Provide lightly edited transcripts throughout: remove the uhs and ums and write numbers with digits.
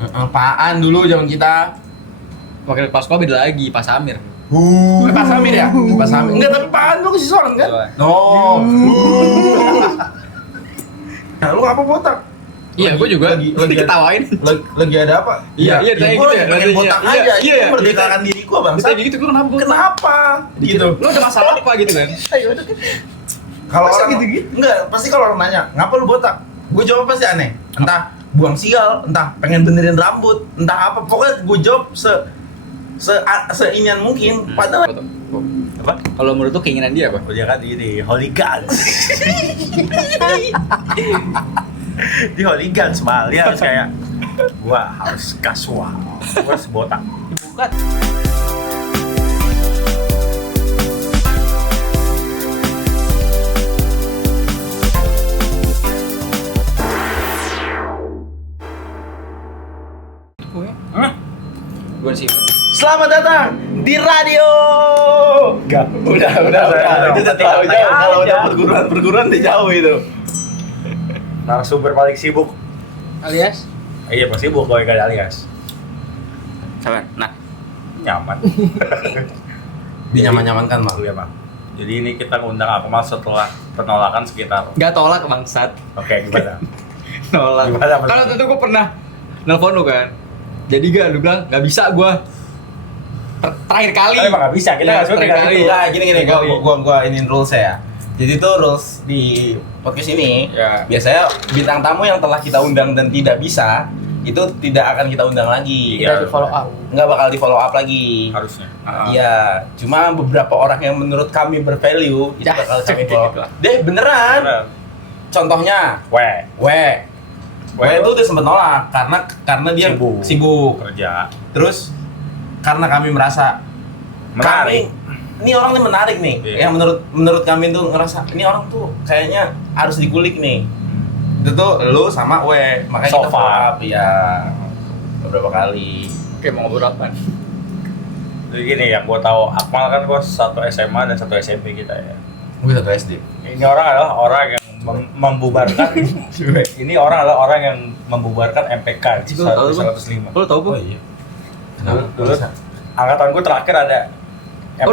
Apaan dulu zaman kita? Wakil kepala sekolah beda lagi, Pak Samir. Pak Samir ya? Pak Samir. Enggak, tapi Pak lu ke Sisolan kan? Oh. Nah, lu apa botak? Iya, gue juga. Lagi Diketawain. Lagi ada apa? Iya, ya, gue lagi pengen botak aja. Iya, Itu merdekakan diri gua, Bang. Bisa gitu, gue Kenapa? Gitu. Lu ada masalah apa gitu kan? Kalau Masa orang gitu-gitu? enggak, pasti kalau orang nanya, "Ngapa lu botak?" Gue jawab pasti aneh. Entah buang sial, entah pengen benerin rambut, entah apa. Pokoknya gue jawab seinian mungkin. Padahal Apa? Kalau menurut lu keinginan dia apa? Oh, dia kan ini hooligans. Di hooligans mal, dia harus kayak gua harus kasual, gua harus botak. Bukan. Gue sih. selamat datang di radio. Enggak. Udah. Itu udah terlalu Tinggal jauh. Kalau aja. udah perguruan udah jauh itu. Narasumber paling sibuk. Alias? Iya, pasti sibuk kalau kali alias. Sabar. Nah, Nyaman. Dinyaman-nyamankan, Mak. Iya, Bang. Jadi ini kita ngundang Akmal setelah penolakan sekitar. nggak tolak bangsat. Oke, gimana? Nolak. Gimana, Mas? Kalau tentu gue pernah nelpon lu kan. Jadi lu bilang nggak bisa gue. Terakhir kali. Tapi emang nggak bisa, kita nggak suka terakhir dengan kali. itu. Nah, gini gua ini rules ya. Jadi tuh rules di podcast ini, Ya. biasanya bintang tamu yang telah kita undang dan tidak bisa, itu tidak akan kita undang lagi. Iya. Kita di follow up. Nggak bakal di follow up lagi. Harusnya. Iya, cuma beberapa orang yang menurut kami bervalue itu Ya, bakal kami gitu follow. lah. Deh, beneran. Bener. Contohnya, Weh, W itu udah sempet nolak karena dia sibuk. kerja. Terus karena kami merasa Menarik. ini orang nih menarik nih. Iya. Yang menurut kami tuh ngerasa ini orang tuh kayaknya harus dikulik nih. Itu tuh lu sama W, makanya kita So follow far. up ya beberapa kali. Oke, mau ngobrol apa? Jadi gini, yang gua tahu Akmal kan gua satu SMA dan satu SMP kita ya. Gue satu SD. Ini orang adalah orang yang membubarkan. Ini orang adalah orang yang membubarkan MPK di Itu tahu, Bang. 105. Lu tau Oh gue? iya. Dulu angkatan gua terakhir ada Oh,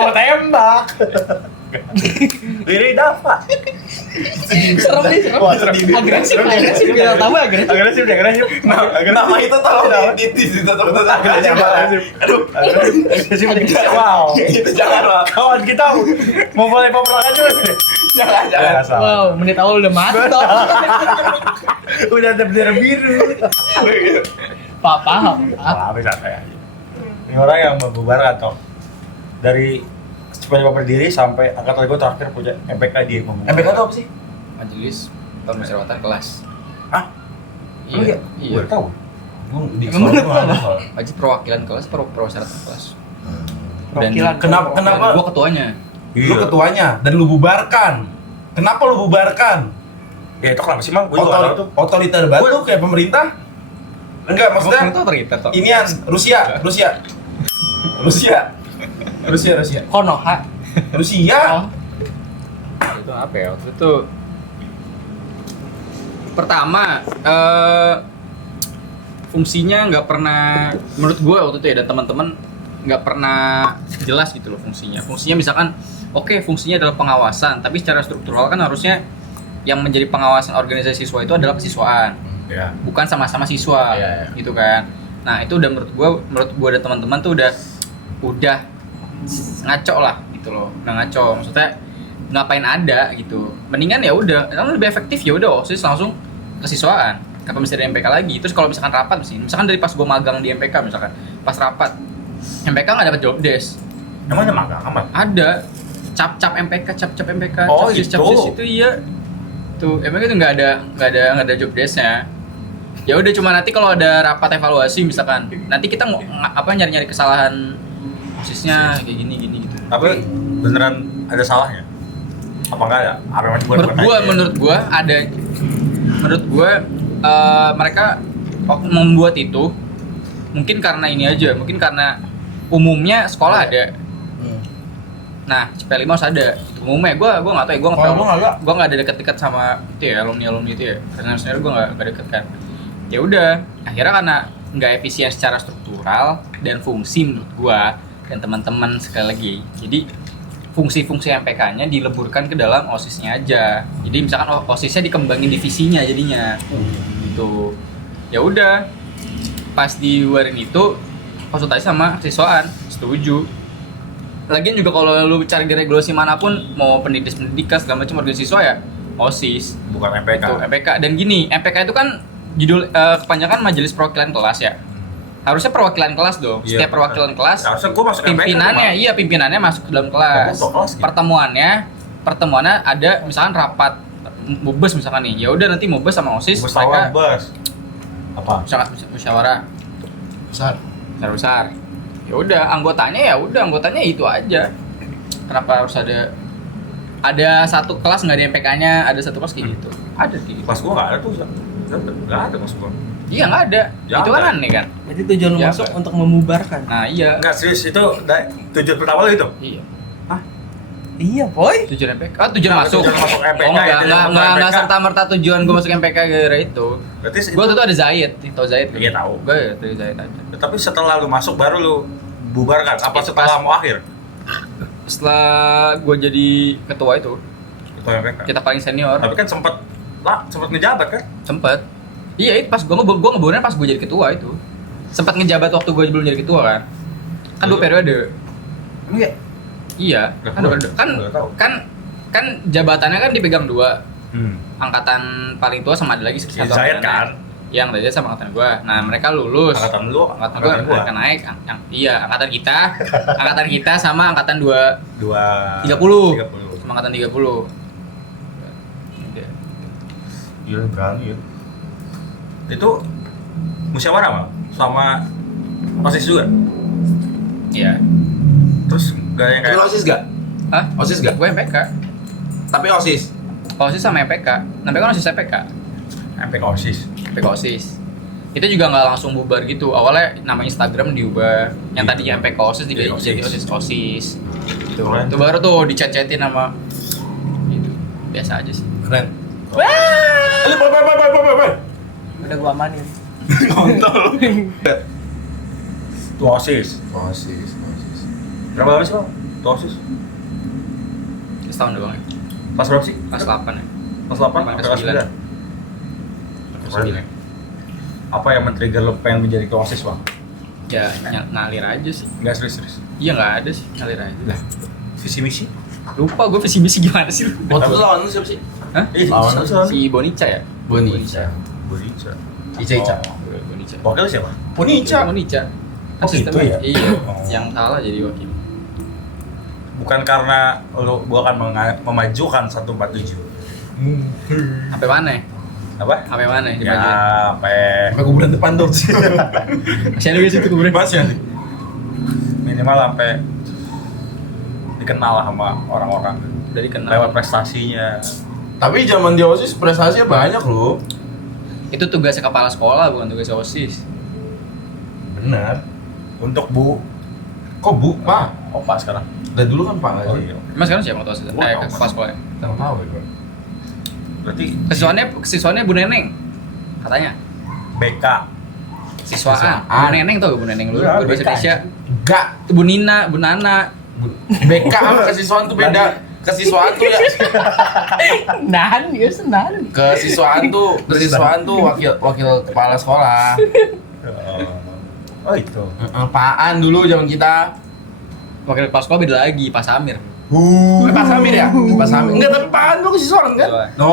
mau tembak. Ini dapat. Serem nih, serem. Wah, serem. Agresif, kita tahu agresif. Agresif. Nama itu tolong ditis itu tolong Agresif. Aduh. Agresif. Wow. Itu jangan lah. Kawan kita mau mulai peperangan juga. Jangan. Wow, menit awal udah mantap. Udah ada bendera biru. Pak paham. Tapi santai aja. Ini orang yang membubarkan toh. Dari sepanjang berdiri sampai angkatan gue terakhir punya MPK dia membubarkan. MPK itu apa sih? Majelis Permusyawaratan Kelas. Hah? Emang Iya. Gue udah tahu. Emang bener apa? Majelis Perwakilan Kelas, Perwakilan Kelas. Perwakilan. Kenapa? Gua ketuanya. Lu ketuanya dan lu bubarkan. Kenapa lu bubarkan? Ya itu kenapa sih Mang? Gue juga nggak tahu tuh. Otoriter banget lu kayak pemerintah. Enggak, maksudnya Gua otoriter toh. inian Rusia. Konoha. Rusia. Itu apa ya? Waktu itu pertama fungsinya nggak pernah, menurut gue waktu itu ya, dan teman-teman nggak pernah jelas gitu loh fungsinya. Fungsinya misalkan fungsinya adalah pengawasan, tapi secara struktural kan harusnya yang menjadi pengawasan organisasi siswa itu adalah kesiswaan, Ya. bukan sama-sama siswa. Iya. Gitu kan. Nah itu udah menurut gue dan teman-teman tuh udah ngaco lah gitu loh. Udah ngaco, maksudnya ngapain ada gitu. Mendingan ya udah, kan lebih efektif ya udah OSIS langsung kesiswaan. Kenapa mesti ada MPK lagi? Terus kalau misalkan rapat misalkan dari pas gue magang di MPK misalkan, pas rapat MPK nggak dapat job desk. Emangnya magang amat? Ada cap MPK, cap MPK, Oh, cap itu iya. Tuh MPK itu nggak ada job desknya. Ya udah, cuma nanti kalau ada rapat evaluasi misalkan, nanti kita nyari kesalahan OSISnya kayak gini gitu. Tapi beneran ada salahnya? Apa enggak ya? Apa emang buat Menurut gua mereka membuat itu mungkin karena ini aja, mungkin karena umumnya sekolah ada. Nah, CP5 harus ada. Itu umumnya gue nggak tahu ya, gue Kalau gua nggak ada. gue nggak ada deket-deket sama itu ya alumni itu ya. Senior gue nggak deket kan. Ya udah, akhirnya karena nggak efisien secara struktural dan fungsi menurut gue dan teman-teman sekali lagi. Jadi fungsi-fungsi MPK-nya dileburkan ke dalam OSIS-nya aja. Jadi misalkan OSIS-nya dikembangin divisinya jadinya. Gitu. Ya udah. Pas diluarin itu konsultasi sama siswaan, setuju. Lagian juga kalau lu cari regulasi manapun mau pendidikan segala macam organisasi siswa ya OSIS, Bukan MPK. itu MPK. Dan gini, MPK itu kan judul kepanjangan Majelis Perwakilan Kelas ya. Harusnya perwakilan kelas dong. Iya, Setiap perwakilan kelas Harusnya gue masuk pimpinannya, iya pimpinannya masuk ke dalam kelas. Ketua kelas, gitu. Pertemuannya ada misalkan rapat mubes misalkan nih. Ya udah nanti mubes sama OSIS Musyawarah mereka bus. Apa? musyawarah besar. Ya udah anggotanya itu aja. Kenapa harus ada satu kelas nggak ada MPK-nya, ada satu kelas kayak gitu. Ada gitu. Pas gue nggak ada tuh, nggak ada pas gue. Iya nggak ada. Ya, Itu kan ada. aneh kan. Berarti tujuan lu Ya, masuk apa? untuk membubarkan. Nah iya. Nggak serius itu tujuan pertama lo itu. Iya. Iya, boy. Tujuan MPK. Oh, tujuan Nah, masuk. tujuan masuk MPK, Oh, ya, tujuan masuk enggak MPK. serta merta tujuan gue masuk MPK gara-gara itu. Berarti Gue tuh ada Zayed, tau Zayed? Iya, tahu. Gue ya dari Zayed aja. Tapi setelah lu masuk baru lu bubarkan. Apa Itu setelah pas- mau akhir? Setelah gue jadi ketua itu, Ketua MPK. kita paling senior, Tapi kan sempet ngejabat kan? sempet. Iya, itu pas gue ngebubarnya pas gue jadi ketua itu. Sempat ngejabat waktu gue belum jadi ketua kan. Kan 2 periode. Emang ya? Iya, Lah, kan gua- 2 periode. Kan gua nggak tahu. kan jabatannya kan dipegang 2. Hmm. Angkatan paling tua sama ada lagi Si satu Zayed angkatan. kan? Yang dari sama angkatan gue. Nah, mereka lulus. Angkatan lu, Angkatan gue gua. akan naik. Iya, angkatan kita sama angkatan 30 30. sama angkatan 30. Udah. Gila berani ya. Itu musyawarah Mal? Sama OSIS juga? Iya. Terus gak ada yang Tapi kayak OSIS gak? Hah? OSIS gak? Gue MPK. Tapi OSIS. OSIS sama MPK. MPK kan OSIS MPK. MPK OSIS? MPK OSIS. Itu juga nggak langsung bubar gitu. Awalnya nama Instagram diubah. Yang tadinya MPK OSIS Jadi jadi OSIS. OSIS. Itu. Keren. Itu baru tuh dicet-cetin sama itu. Biasa aja sih. Keren. Wah! Boy. Udah gua amanin. Kontol. Itu OSIS. OSIS. Berapa lama sih Mal? Itu OSIS? Setahun doang ya. Pas berapa sih? Kelas 8 ya. Pas 8 Sampai sampai kelas kelas 9. 9. Apa yang men-trigger lo pengen menjadi ketua OSIS Bang? Ya ngalir aja sih. Enggak serius. Iya nggak ada sih, ngalir aja. Lah, visi misi? Lupa gue visi misi gimana sih lu? Waktu itu lawan lu siapa sih? Hah? Lawan lu siapa? Si Bonica ya? Bonica. Borica. Ica. Bonica. Wakil siapa? Bonica. Bonica. Oh, gitu ya? Iya. Oh. Yang salah jadi wakil. Bukan karena lo gua akan memajukan 147. Sampai mana? Apa? Sampai mana? Ya, Dimajuin? Sampai kuburan depan tuh. Masih ada guys itu kuburan. Masih ada. minimal sampai dikenal lah sama orang-orang Dari kenal. lewat prestasinya. Tapi zaman di OSIS prestasinya banyak loh. Itu tugasnya kepala sekolah bukan tugas OSIS. Benar. Untuk Bu Kok bu? Pak? Opa sekarang. Dan dulu kan Pak Oh aja. iya. Mas sekarang siapa ketua OSIS? Gua tahu, Kepala sekolah. Tahu tahu ya gue. Berarti Siswanya Bu Neneng. Katanya. BK. Siswaan. Siswaan. Bu Neneng tau gak Bu Neneng lu? Iya, Guru bahasa BK. Indonesia. Enggak. Itu Bu Nina, Bu Nana. BK sama kesiswaan tuh beda. Kesiswaan tuh ya. Nan, ya senan. Kesiswaan tuh wakil kepala sekolah. Oh itu. Apaan dulu zaman kita? Wakil kepala sekolah beda lagi, Pak Samir. Pak Samir ya? Pak Samir. Enggak, tapi Pak lu kesiswaan kan? Kesiswaan. No.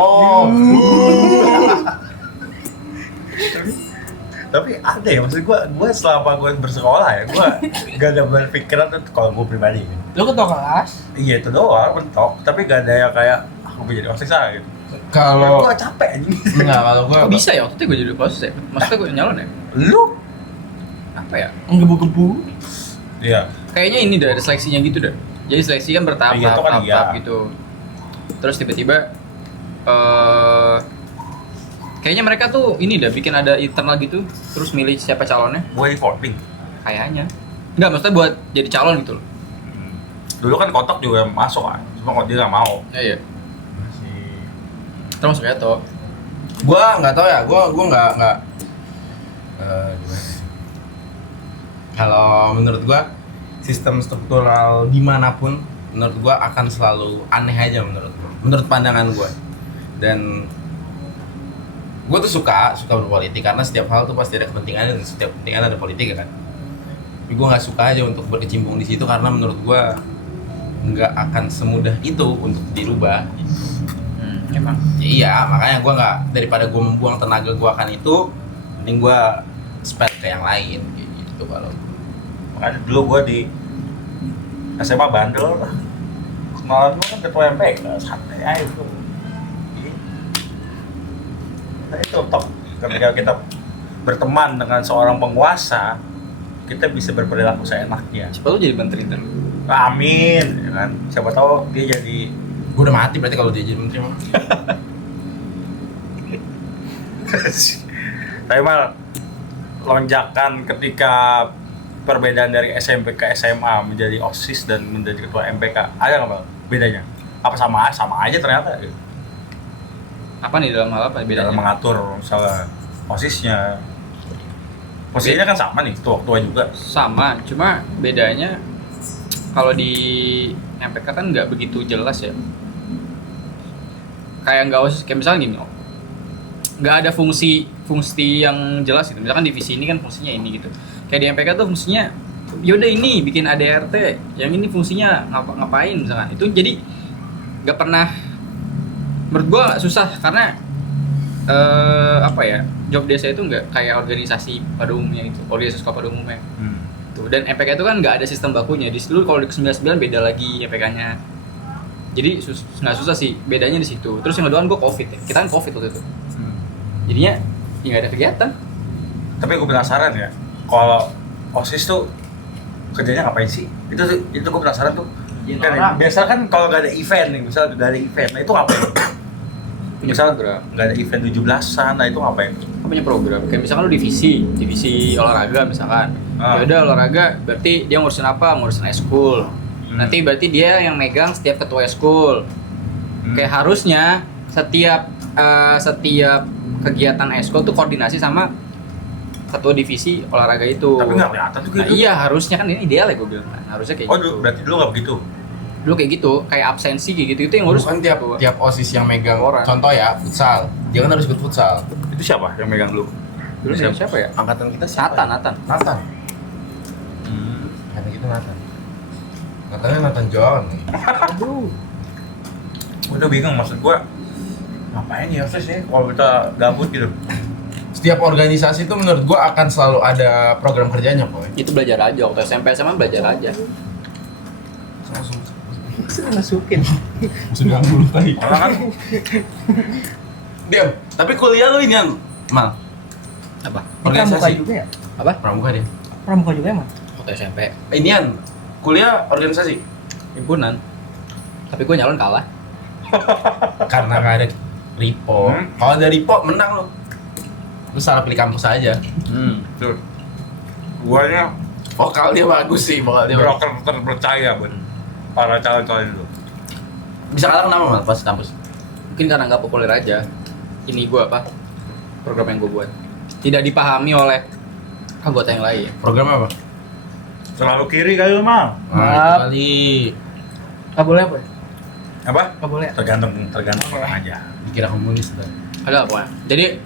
Tapi ada ya, maksud gua selama gua bersekolah ya, gua gak ada berpikiran tuh kalau gua pribadi. Lu ketua kelas? Iya itu doang, mentok. Tapi gak ada yang kayak aku mau jadi OSIS aja gitu. Kalau Gua capek anjing. enggak kalau gua Kok bisa ya waktu itu gue jadi kepala OSIS ya? Maksudnya gue nyalon ya? Lu? Apa ya? Ngebu-gebu. Iya. Kayaknya ini dah, ada seleksinya gitu dah. Jadi seleksi kan bertahap, Iya, itu kan iya. gitu. Terus tiba-tiba kayaknya mereka tuh ini dah bikin ada internal gitu, terus milih siapa calonnya. Gua di voting. Kayaknya. Enggak, maksudnya buat jadi calon gitu loh. Dulu kan Kotok juga masuk kan, cuma kok dia nggak mau. Iya. Masih. Terus masuk Eto. Gua nggak tahu ya, gua nggak gimana? Kalau menurut gua sistem struktural dimanapun menurut gua akan selalu aneh aja menurut pandangan gua. Dan gua tuh suka berpolitik karena setiap hal tuh pasti ada kepentingan dan setiap kepentingan ada politik kan. Tapi gua nggak suka aja untuk berkecimpung di situ karena menurut gua nggak akan semudah itu untuk dirubah. Emang. Iya, makanya gue nggak, daripada gue membuang tenaga gue akan itu, mending gue spend ke yang lain kayak gitu kalau. Makanya dulu gue di SMA bandel lah. Kenalan gue kan ketua MPK, santai aja tuh. Nah itu top. Ketika kita berteman dengan seorang penguasa, kita bisa berperilaku seenaknya. Siapa lu jadi menteri ntar? Amin, ya kan? Siapa tahu dia jadi Gue udah mati berarti kalau dia jadi menteri mah. Tapi mal lonjakan ketika perbedaan dari SMP ke SMA menjadi OSIS dan menjadi ketua MPK ada nggak mal bedanya? Apa sama aja ternyata? Apa nih dalam hal apa bedanya? Dalam mengatur misalnya OSISnya, posisinya kan sama nih, tua juga. Sama, cuma bedanya kalau di MPK kan nggak begitu jelas ya. Kayak nggak usah, kayak misalnya gini, nggak ada fungsi yang jelas gitu. Misalkan divisi ini kan fungsinya ini gitu. Kayak di MPK tuh fungsinya, yaudah ini bikin ADRT, yang ini fungsinya ngapain misalkan. Itu jadi nggak pernah, menurut gua susah karena apa ya, job desa itu nggak kayak organisasi pada umumnya itu, organisasi sekolah pada umumnya. Tuh. Dan MPK itu kan nggak ada sistem bakunya. Di situ kalau di 99 beda lagi MPK-nya. Jadi nggak susah sih, bedanya di situ. Terus yang kedua kan gue COVID ya, kita kan COVID waktu itu. Jadinya ya nggak ada kegiatan. Tapi gue penasaran ya, kalau OSIS tuh kerjanya ngapain sih? Itu gue penasaran tuh. Bikin Kan, orang. biasa kan kalau nggak ada event nih, misalnya nggak ada event, nah itu ngapain? Punya Misal program. nggak ada event 17-an, nah itu ngapain? Kan punya program. Kayak misalkan lu divisi olahraga misalkan. Ah. Ya udah olahraga, berarti dia ngurusin apa? Ngurusin eskul. Nanti berarti dia yang megang setiap ketua eskul. Kayak harusnya setiap kegiatan eskul tuh koordinasi sama ketua divisi olahraga itu. Tapi nggak kelihatan tuh gitu. Nah, iya harusnya kan ini ideal ya gue bilang. Harusnya kayak Oh, gitu. berarti dulu nggak begitu? Dulu kayak gitu, kayak absensi kayak gitu itu yang ngurus. Bukan tiap OSIS yang megang Orang. contoh ya, futsal. Dia kan harus ikut futsal. Itu siapa yang megang dulu? Dulu siapa ya? Angkatan kita siapa? Nathan. Nathan. Angkatan kita Nathan. Nathannya Nathan John. Aduh. Udah bingung, maksud gua ngapain ya OSIS ya kalau kita gabut gitu. Setiap organisasi itu menurut gua akan selalu ada program kerjanya, Boy. Itu belajar aja waktu SMP SMA belajar aja. Masukin. Sudah dulu tadi. Orang kan Diam. Tapi kuliah lu ini Mal. Apa? Pramuka Organisasi. juga ya? Apa? Pramuka dia. Pramuka juga emang? Waktu SMP. Inian. Kuliah organisasi. Himpunan. Tapi gue nyalon kalah. Karena nggak ada Ripo. Kalau ada Ripo menang lu. Lu salah pilih kampus aja. tuh. Guanya Vokal dia bagus sih, vokal dia bagus. broker terpercaya buat para calon-calon itu. Bisa kalah kenapa Mal pas kampus? Mungkin karena nggak populer aja. Ini gue apa? Program yang gue buat. Tidak dipahami oleh anggota yang lain. Program apa? Terlalu kiri kali lu, Mal. Nah, kali Gak boleh apa? Apa? Gak boleh. Tergantung orang aja. dikira komunis dah. Ada apa? Jadi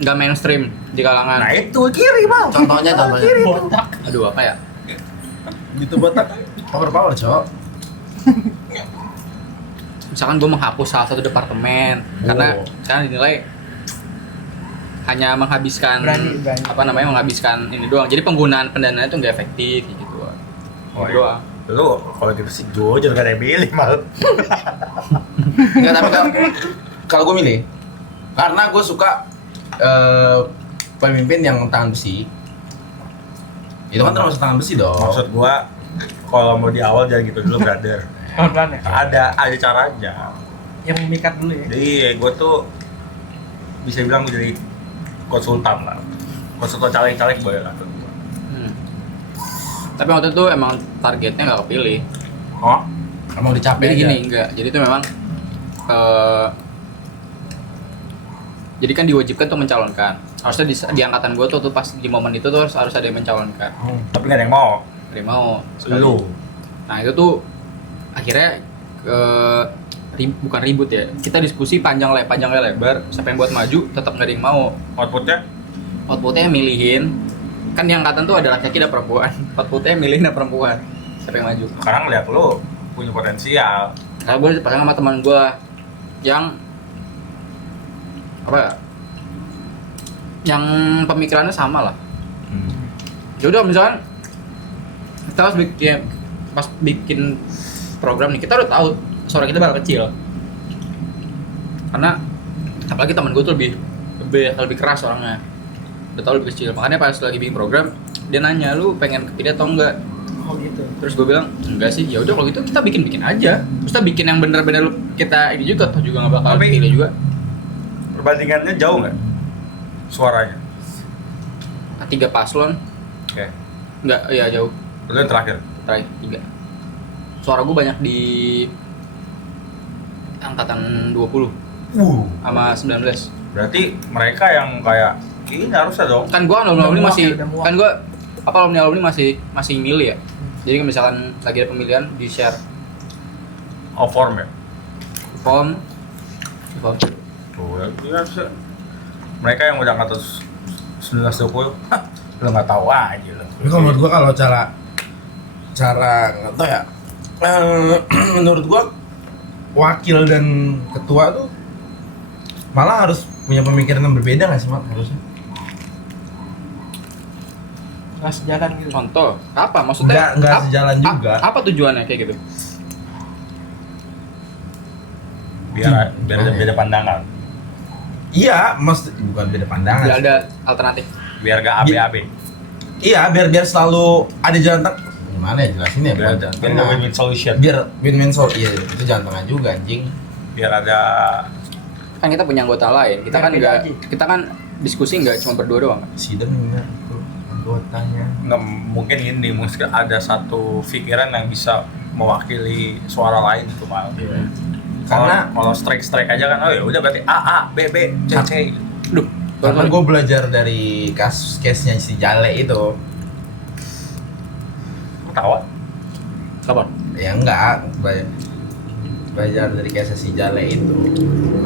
nggak mainstream di kalangan. Nah itu kiri, Mal. Contohnya. Botak. Aduh apa ya? Gitu botak. Power, Cok. Misalkan gue menghapus salah satu departemen karena sekarang dinilai hanya menghabiskan Berani. apa namanya menghabiskan ini doang. Jadi penggunaan pendanaan itu nggak efektif gitu. Oh, Gitu doang. Lu kalau gitu sih jujur gak ada yang milih, Mal. Enggak, tapi kalau gue milih karena gue suka pemimpin yang tangan besi. Itu kan termasuk tangan besi dong. Maksud gua kalau mau di awal jangan gitu dulu, brother. Pelan-pelan ya? Ada caranya. Yang memikat dulu ya? Jadi gua tuh bisa bilang gua jadi konsultan lah. Konsultan caleg-caleg boleh lah. Hmm. Tapi waktu itu emang targetnya nggak kepilih. Oh, Emang dicapai Jadi aja. gini, enggak. Jadi itu memang jadi kan diwajibkan untuk mencalonkan. Harusnya di angkatan gue tuh pas di momen itu tuh harus ada yang mencalonkan. tapi nggak ada yang mau. Ada yang mau. sekali. Lu. Nah itu tuh akhirnya bukan ribut ya. Kita diskusi panjang lebar. Siapa yang buat maju, tetap nggak ada yang mau. Outputnya? Outputnya yang milihin. Kan di angkatan tuh ada laki-laki ada perempuan. Outputnya yang milihin ada perempuan. Siapa yang maju? Sekarang ngeliat lu punya potensial. Karena gue pasang sama teman gue yang apa ya? Yang pemikirannya sama lah. Ya udah misalkan kita pas bikin program nih, kita udah tahu suara kita bakal kecil. Karena apalagi teman gue tuh lebih keras orangnya. Udah tahu lebih kecil. Makanya pas lagi bikin program, dia nanya, "Lu pengen kepilih atau enggak?" Oh gitu. Terus gue bilang, "Enggak sih." Ya udah kalau gitu kita bikin aja. Terus kita bikin yang bener-bener kita ini juga toh juga enggak bakal Tapi- pilih juga. Perbandingannya jauh nggak? Suaranya? 3 paslon. Oke. Enggak, iya jauh. Itu yang terakhir. Terakhir 3. Suara gue banyak di angkatan 20 sama 19. Berarti mereka yang kayak ini harusnya dong. Kan gue alumni Udah muak masih ya, udah muak. kan gue alumni masih milih ya. Jadi kalau misalkan lagi ada pemilihan di share Form ya. form. Tuh, ya harusnya. Mereka yang udah angkatan 19-20, lu nggak tahu aja lu. Tapi kalau menurut gua kalau cara nggak tahu ya. Menurut gua wakil dan ketua tuh malah harus punya pemikiran yang berbeda nggak sih, Mak? Harusnya. Nggak sejalan gitu. Contoh, apa maksudnya? Nggak sejalan juga. Apa tujuannya kayak gitu? Biar ada beda pandangan. Iya, bukan beda pandangan. Biar ada alternatif. Biar gak AB-AB. Iya, biar selalu ada jalan tengah. Gimana ya jelasin ya? Biar Bukan jalan biar tengah. ada win-win solution. Biar win-win solution. Iya, itu jalan tengah juga anjing. Biar ada Kan kita punya anggota lain. Kita Biar kan beda enggak aja. kita kan diskusi nggak cuma berdua doang. Sidang bener tuh anggotanya. nggak mungkin ini mungkin ada satu pikiran yang bisa mewakili suara lain itu malah. Karena- kalau strike aja kan oh ya udah berarti A B C C. Duh, Karena gue belajar dari case-nya si Jale itu. Ketawa. kapan? Ya enggak, belajar dari case si Jale itu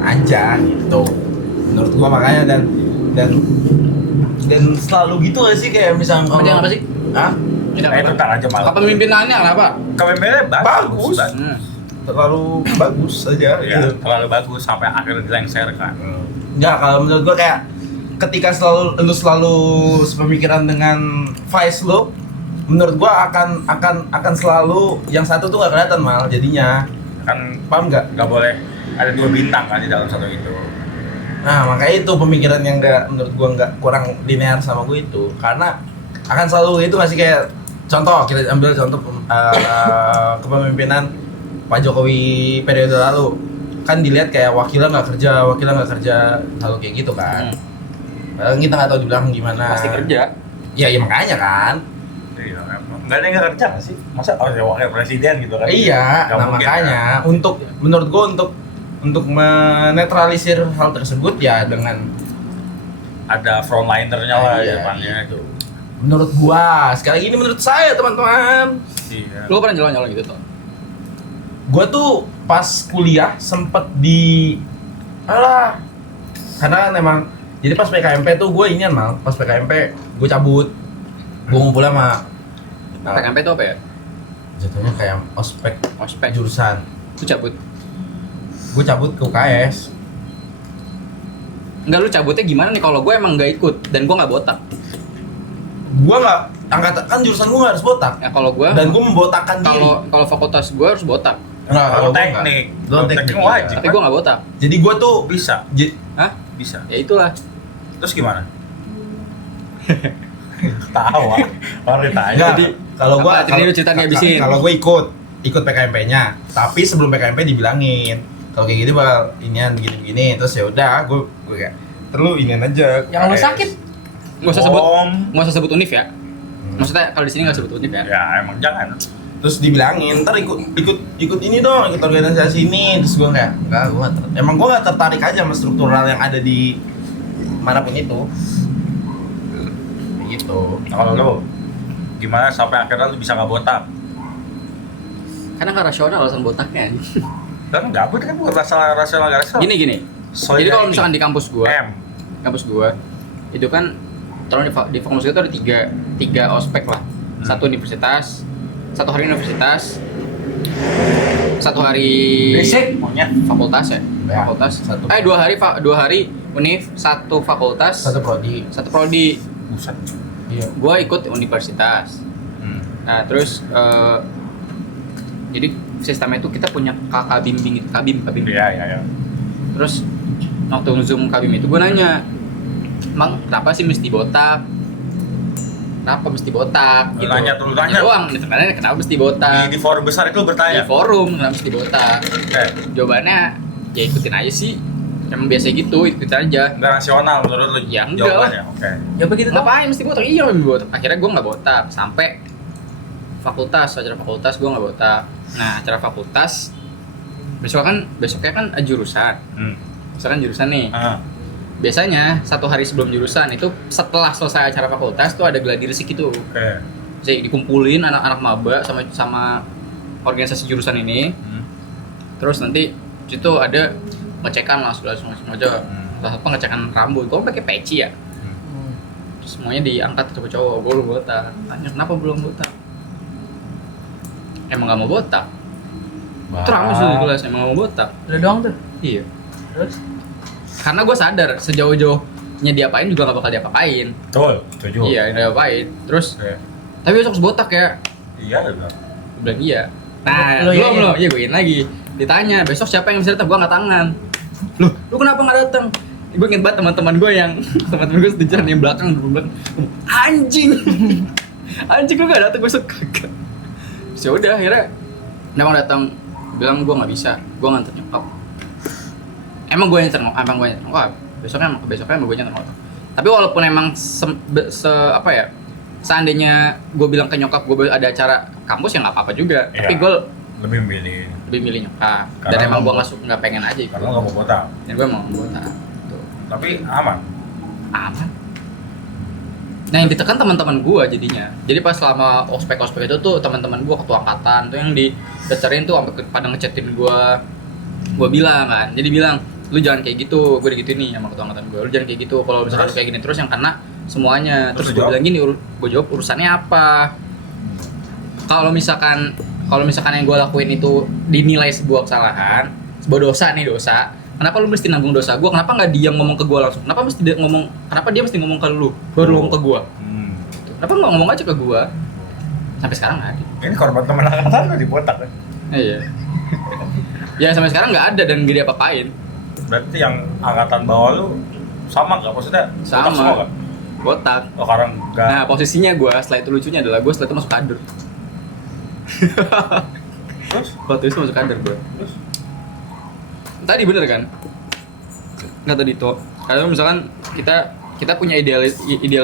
aja gitu. Menurut gua makanya dan selalu gitu gak sih kayak misalnya Apa dia apa sih? Hah? Tidak Itu apa. ntar aja malah. Kepemimpinannya kenapa? Kepemimpinannya bagus. Bagus. Terlalu bagus aja Ya, gitu. terlalu bagus sampai akhirnya dilengserkan. Enggak, kalau menurut gua kayak ketika lu selalu sepemikiran dengan Vice lu, menurut gua akan selalu yang satu tuh gak kelihatan mal jadinya. Kan Paham nggak? nggak boleh ada 2 bintang kan di dalam satu itu. Nah makanya itu pemikiran yang menurut gua nggak kurang linear sama gue itu karena akan selalu itu masih kayak contoh kita ambil contoh kepemimpinan Pak Jokowi periode lalu kan dilihat kayak wakilnya nggak kerja selalu kayak gitu kan. Padahal kita nggak tahu di belakang gimana. Pasti kerja. Ya makanya kan. Iya, nggak ada yang nggak kerja nggak sih? Masa ya wakil presiden gitu kan? Iya, Nggak nah mungkin, makanya kan? untuk menurut gua untuk menetralisir hal tersebut ya dengan Ada frontlinernya lah di iya, depannya. gitu. Menurut gua, sekali lagi ini menurut saya teman-teman. Iya. Lu pernah jalan-jalan gitu tuh? Gua tuh pas kuliah sempet karena kan emang jadi pas PKMP tuh gue inian mal pas PKMP gue cabut gue ngumpul sama PKMP itu apa ya? jatuhnya kayak ospek Ospek. jurusan Lu cabut. gue cabut ke UKS. Enggak, lu cabutnya gimana nih kalau gue emang nggak ikut dan gue nggak botak. Gue nggak angkat kan jurusan gue nggak harus botak Ya kalau gue dan gue membotakkan diri. kalau fakultas gue harus botak. Nggak, Kalau gua teknik, nggak. kalau Teknik teknik iya. wajib. Tapi gue nggak botak. Jadi gue tuh Bisa, Hah? bisa. Ya itulah. Terus gimana? Tawa, orang ditanya. Enggak, Jadi, kalau gua apa? Jadi lu cerita dihabisin. kalau gua ikut PKMP-nya, tapi sebelum PKMP dibilangin kalau kayak gitu bakal inian gini-gini, terus ya udah gua kayak terus inian aja. Yang lu sakit? Nggak usah sebut Om. nggak usah sebut univ ya. Maksudnya kalau di sini nggak sebut-sebutnya kan? Ya emang jangan. Terus dibilangin, ntar ikut ini dong, ikut organisasi ini. Terus gue kayak, emang gue gak tertarik aja sama struktural yang ada di manapun itu. Kayak gitu. Nah, kalau lo gimana sampai akhirnya lo bisa nggak botak? Karena nggak rasional alasan botaknya. Kan nggak, kan bukan rasional nggak rasional. Gini. Jadi kalau misalkan di kampus gua, itu kan terus di fakultas itu ada tiga ospek lah. Satu universitas, satu hari universitas, satu hari basic maunya fakultas ya. Ya, Fakultas. satu. 2 hari univ, satu fakultas, Satu prodi. satu prodi. buset. Iya. Gua ikut universitas. Nah, terus jadi sistemnya itu kita punya kakak bimbing itu, kabim. Iya. Terus waktu Zoom kabim itu gue nanya, "Bang, kenapa sih mesti botak? Kenapa mesti botak?" Lu nanya doang, sebenarnya kenapa mesti botak? Di forum besar itu lo Di bertanya. forum kenapa mesti botak? Jawabannya ya ikutin aja sih. Emang biasa gitu, ikutin aja. Nggak rasional menurut lo Ya, enggak. jawabannya. Oke. Ya begitu tuh. Ngapain mesti botak? Iya, botak. Akhirnya gue nggak botak sampai acara fakultas gue nggak botak. Nah, acara fakultas besoknya kan jurusan. Misalkan jurusan nih. Biasanya satu hari sebelum jurusan itu setelah selesai acara fakultas tuh ada gladi resik itu. Oke. Jadi dikumpulin anak-anak maba sama organisasi jurusan ini. Terus nanti situ ada ngecekan langsung aja. Salah satu ngecekan rambut. Kok pakai peci ya? Terus semuanya diangkat cowok-cowok. Gue belum botak. Tanya kenapa belum botak? Emang gak mau botak. Itu rame sih di kelas, emang gak mau botak. Udah doang tuh. Iya. Terus Karena gue sadar sejauh-jauhnya diapain juga gak bakal diapa-apain. Betul, setuju. Iya, diapain. Terus, Oke. tapi besok harus botak ya. Iya udah. Gue bilang iya. Nah, Lo belum. iyain? Iya, gue iyain lagi. Ditanya, besok siapa yang bisa datang? Gue angkat tangan. Lu kenapa gak datang? Gue inget banget teman-teman gue yang setujuan yang belakang anjing. Anjing lu gak datang besok kagak. Terus ya udah akhirnya memang datang, bilang gue nggak bisa, gue nganter nyokap. Emang gue nganter wah besoknya emang gue nganter nyokap. Tapi walaupun emang seandainya gue bilang ke nyokap gue ada acara kampus ya nggak apa-apa juga. Iya. Tapi gue Lebih milih nyokap. Karena Dan emang gue lo- nggak pengen aja ikut. karena nggak mau botak. Dan gue mau anggota. Tuh. Tapi aman. Aman. Nah yang ditekan teman-teman gue jadinya. Jadi pas selama ospek itu tuh teman-teman gue ketua angkatan tuh yang diceritain tuh sampai pada ngechatin gue. Gue bilang kan, jadi bilang lu jangan kayak gitu, gue digituin nih sama ketua angkatan gue. Lu jangan kayak gitu, kalau misalkan lu kayak gini terus yang kena semuanya. Terus Terus gue jawab? bilang gini, gue jawab urusannya apa? Kalau misalkan yang gue lakuin itu dinilai sebuah kesalahan, sebuah dosa. Kenapa lu mesti nanggung dosa gue? Kenapa nggak dia ngomong ke gue langsung? Kenapa dia mesti ngomong ke lu? Baru ngomong ke gue. Kenapa nggak ngomong aja ke gue? Sampai sekarang nggak ada. Ini korban teman angkatan lo dibotak kan? Iya. Ya sampai sekarang nggak ada dan nggak diapa-apain. Berarti yang angkatan bawah lu sama nggak? Maksudnya botak semua Sama. nggak? Botak. Oh karena nggak. Nah posisinya gue setelah itu lucunya adalah gue setelah itu masuk kader. Terus? Waktu itu masuk kader gue. Terus? Tadi bener kan? Nggak tadi tuh. Kalau misalkan kita punya ideal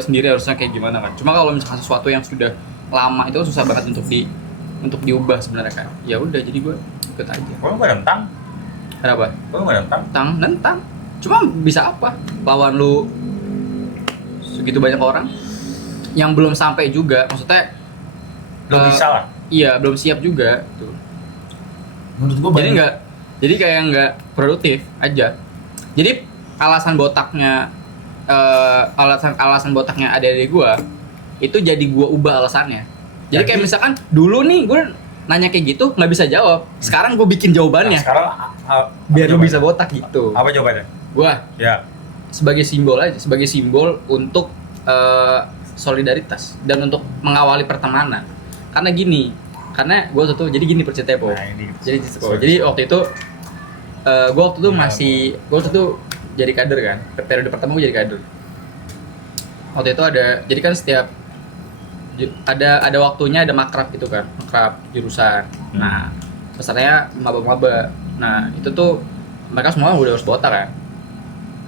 sendiri harusnya kayak gimana kan. Cuma kalau misalkan sesuatu yang sudah lama itu susah banget untuk diubah sebenarnya kan. Ya udah jadi gue ikut aja. Kok lu nggak nentang? Kenapa? Kok lu nggak nentang? Nentang. Cuma bisa apa? Lawan lu segitu banyak orang yang belum sampai juga. Maksudnya Lu bisa lah. iya, belum siap juga tuh. Menurut gua Jadi kayak nggak produktif aja. Jadi alasan botaknya adik-adik gua itu jadi gua ubah alasannya. Jadi kayak misalkan dulu nih gua nanya kayak gitu nggak bisa jawab. Sekarang gua bikin jawabannya Nah, sekarang biar lu jawabannya? bisa botak gitu. Apa jawabannya? Gua Ya. sebagai simbol untuk solidaritas dan untuk mengawali pertemanan. Karena gue tuh jadi gini perceritanya Po. Nah, ini. Jadi waktu itu gue waktu itu jadi kader kan. Periode pertama gue jadi kader. Waktu itu jadi kan setiap ada waktunya ada makrab gitu kan, makrab jurusan. Nah, pesertanya maba-maba. Nah, itu tuh mereka semua udah harus botak kan.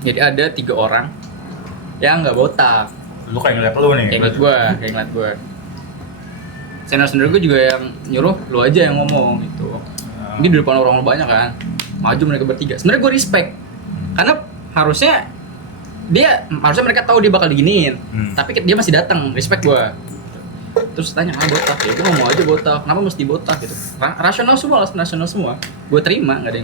Jadi ada 3 orang yang nggak botak. Lu kayak ngeliat lu nih. Kayak ngeliat gue. senior gue juga yang nyuruh lu aja yang ngomong gitu. Ini di depan orang banyak kan, maju mereka bertiga. Sebenarnya gue respect, karena harusnya mereka tahu dia bakal diginiin, tapi dia masih datang, respect gue. Terus tanya, botak ya, gue ngomong aja botak, kenapa mesti botak gitu. Rasional semua, rasional semua. Gue terima, nggak ada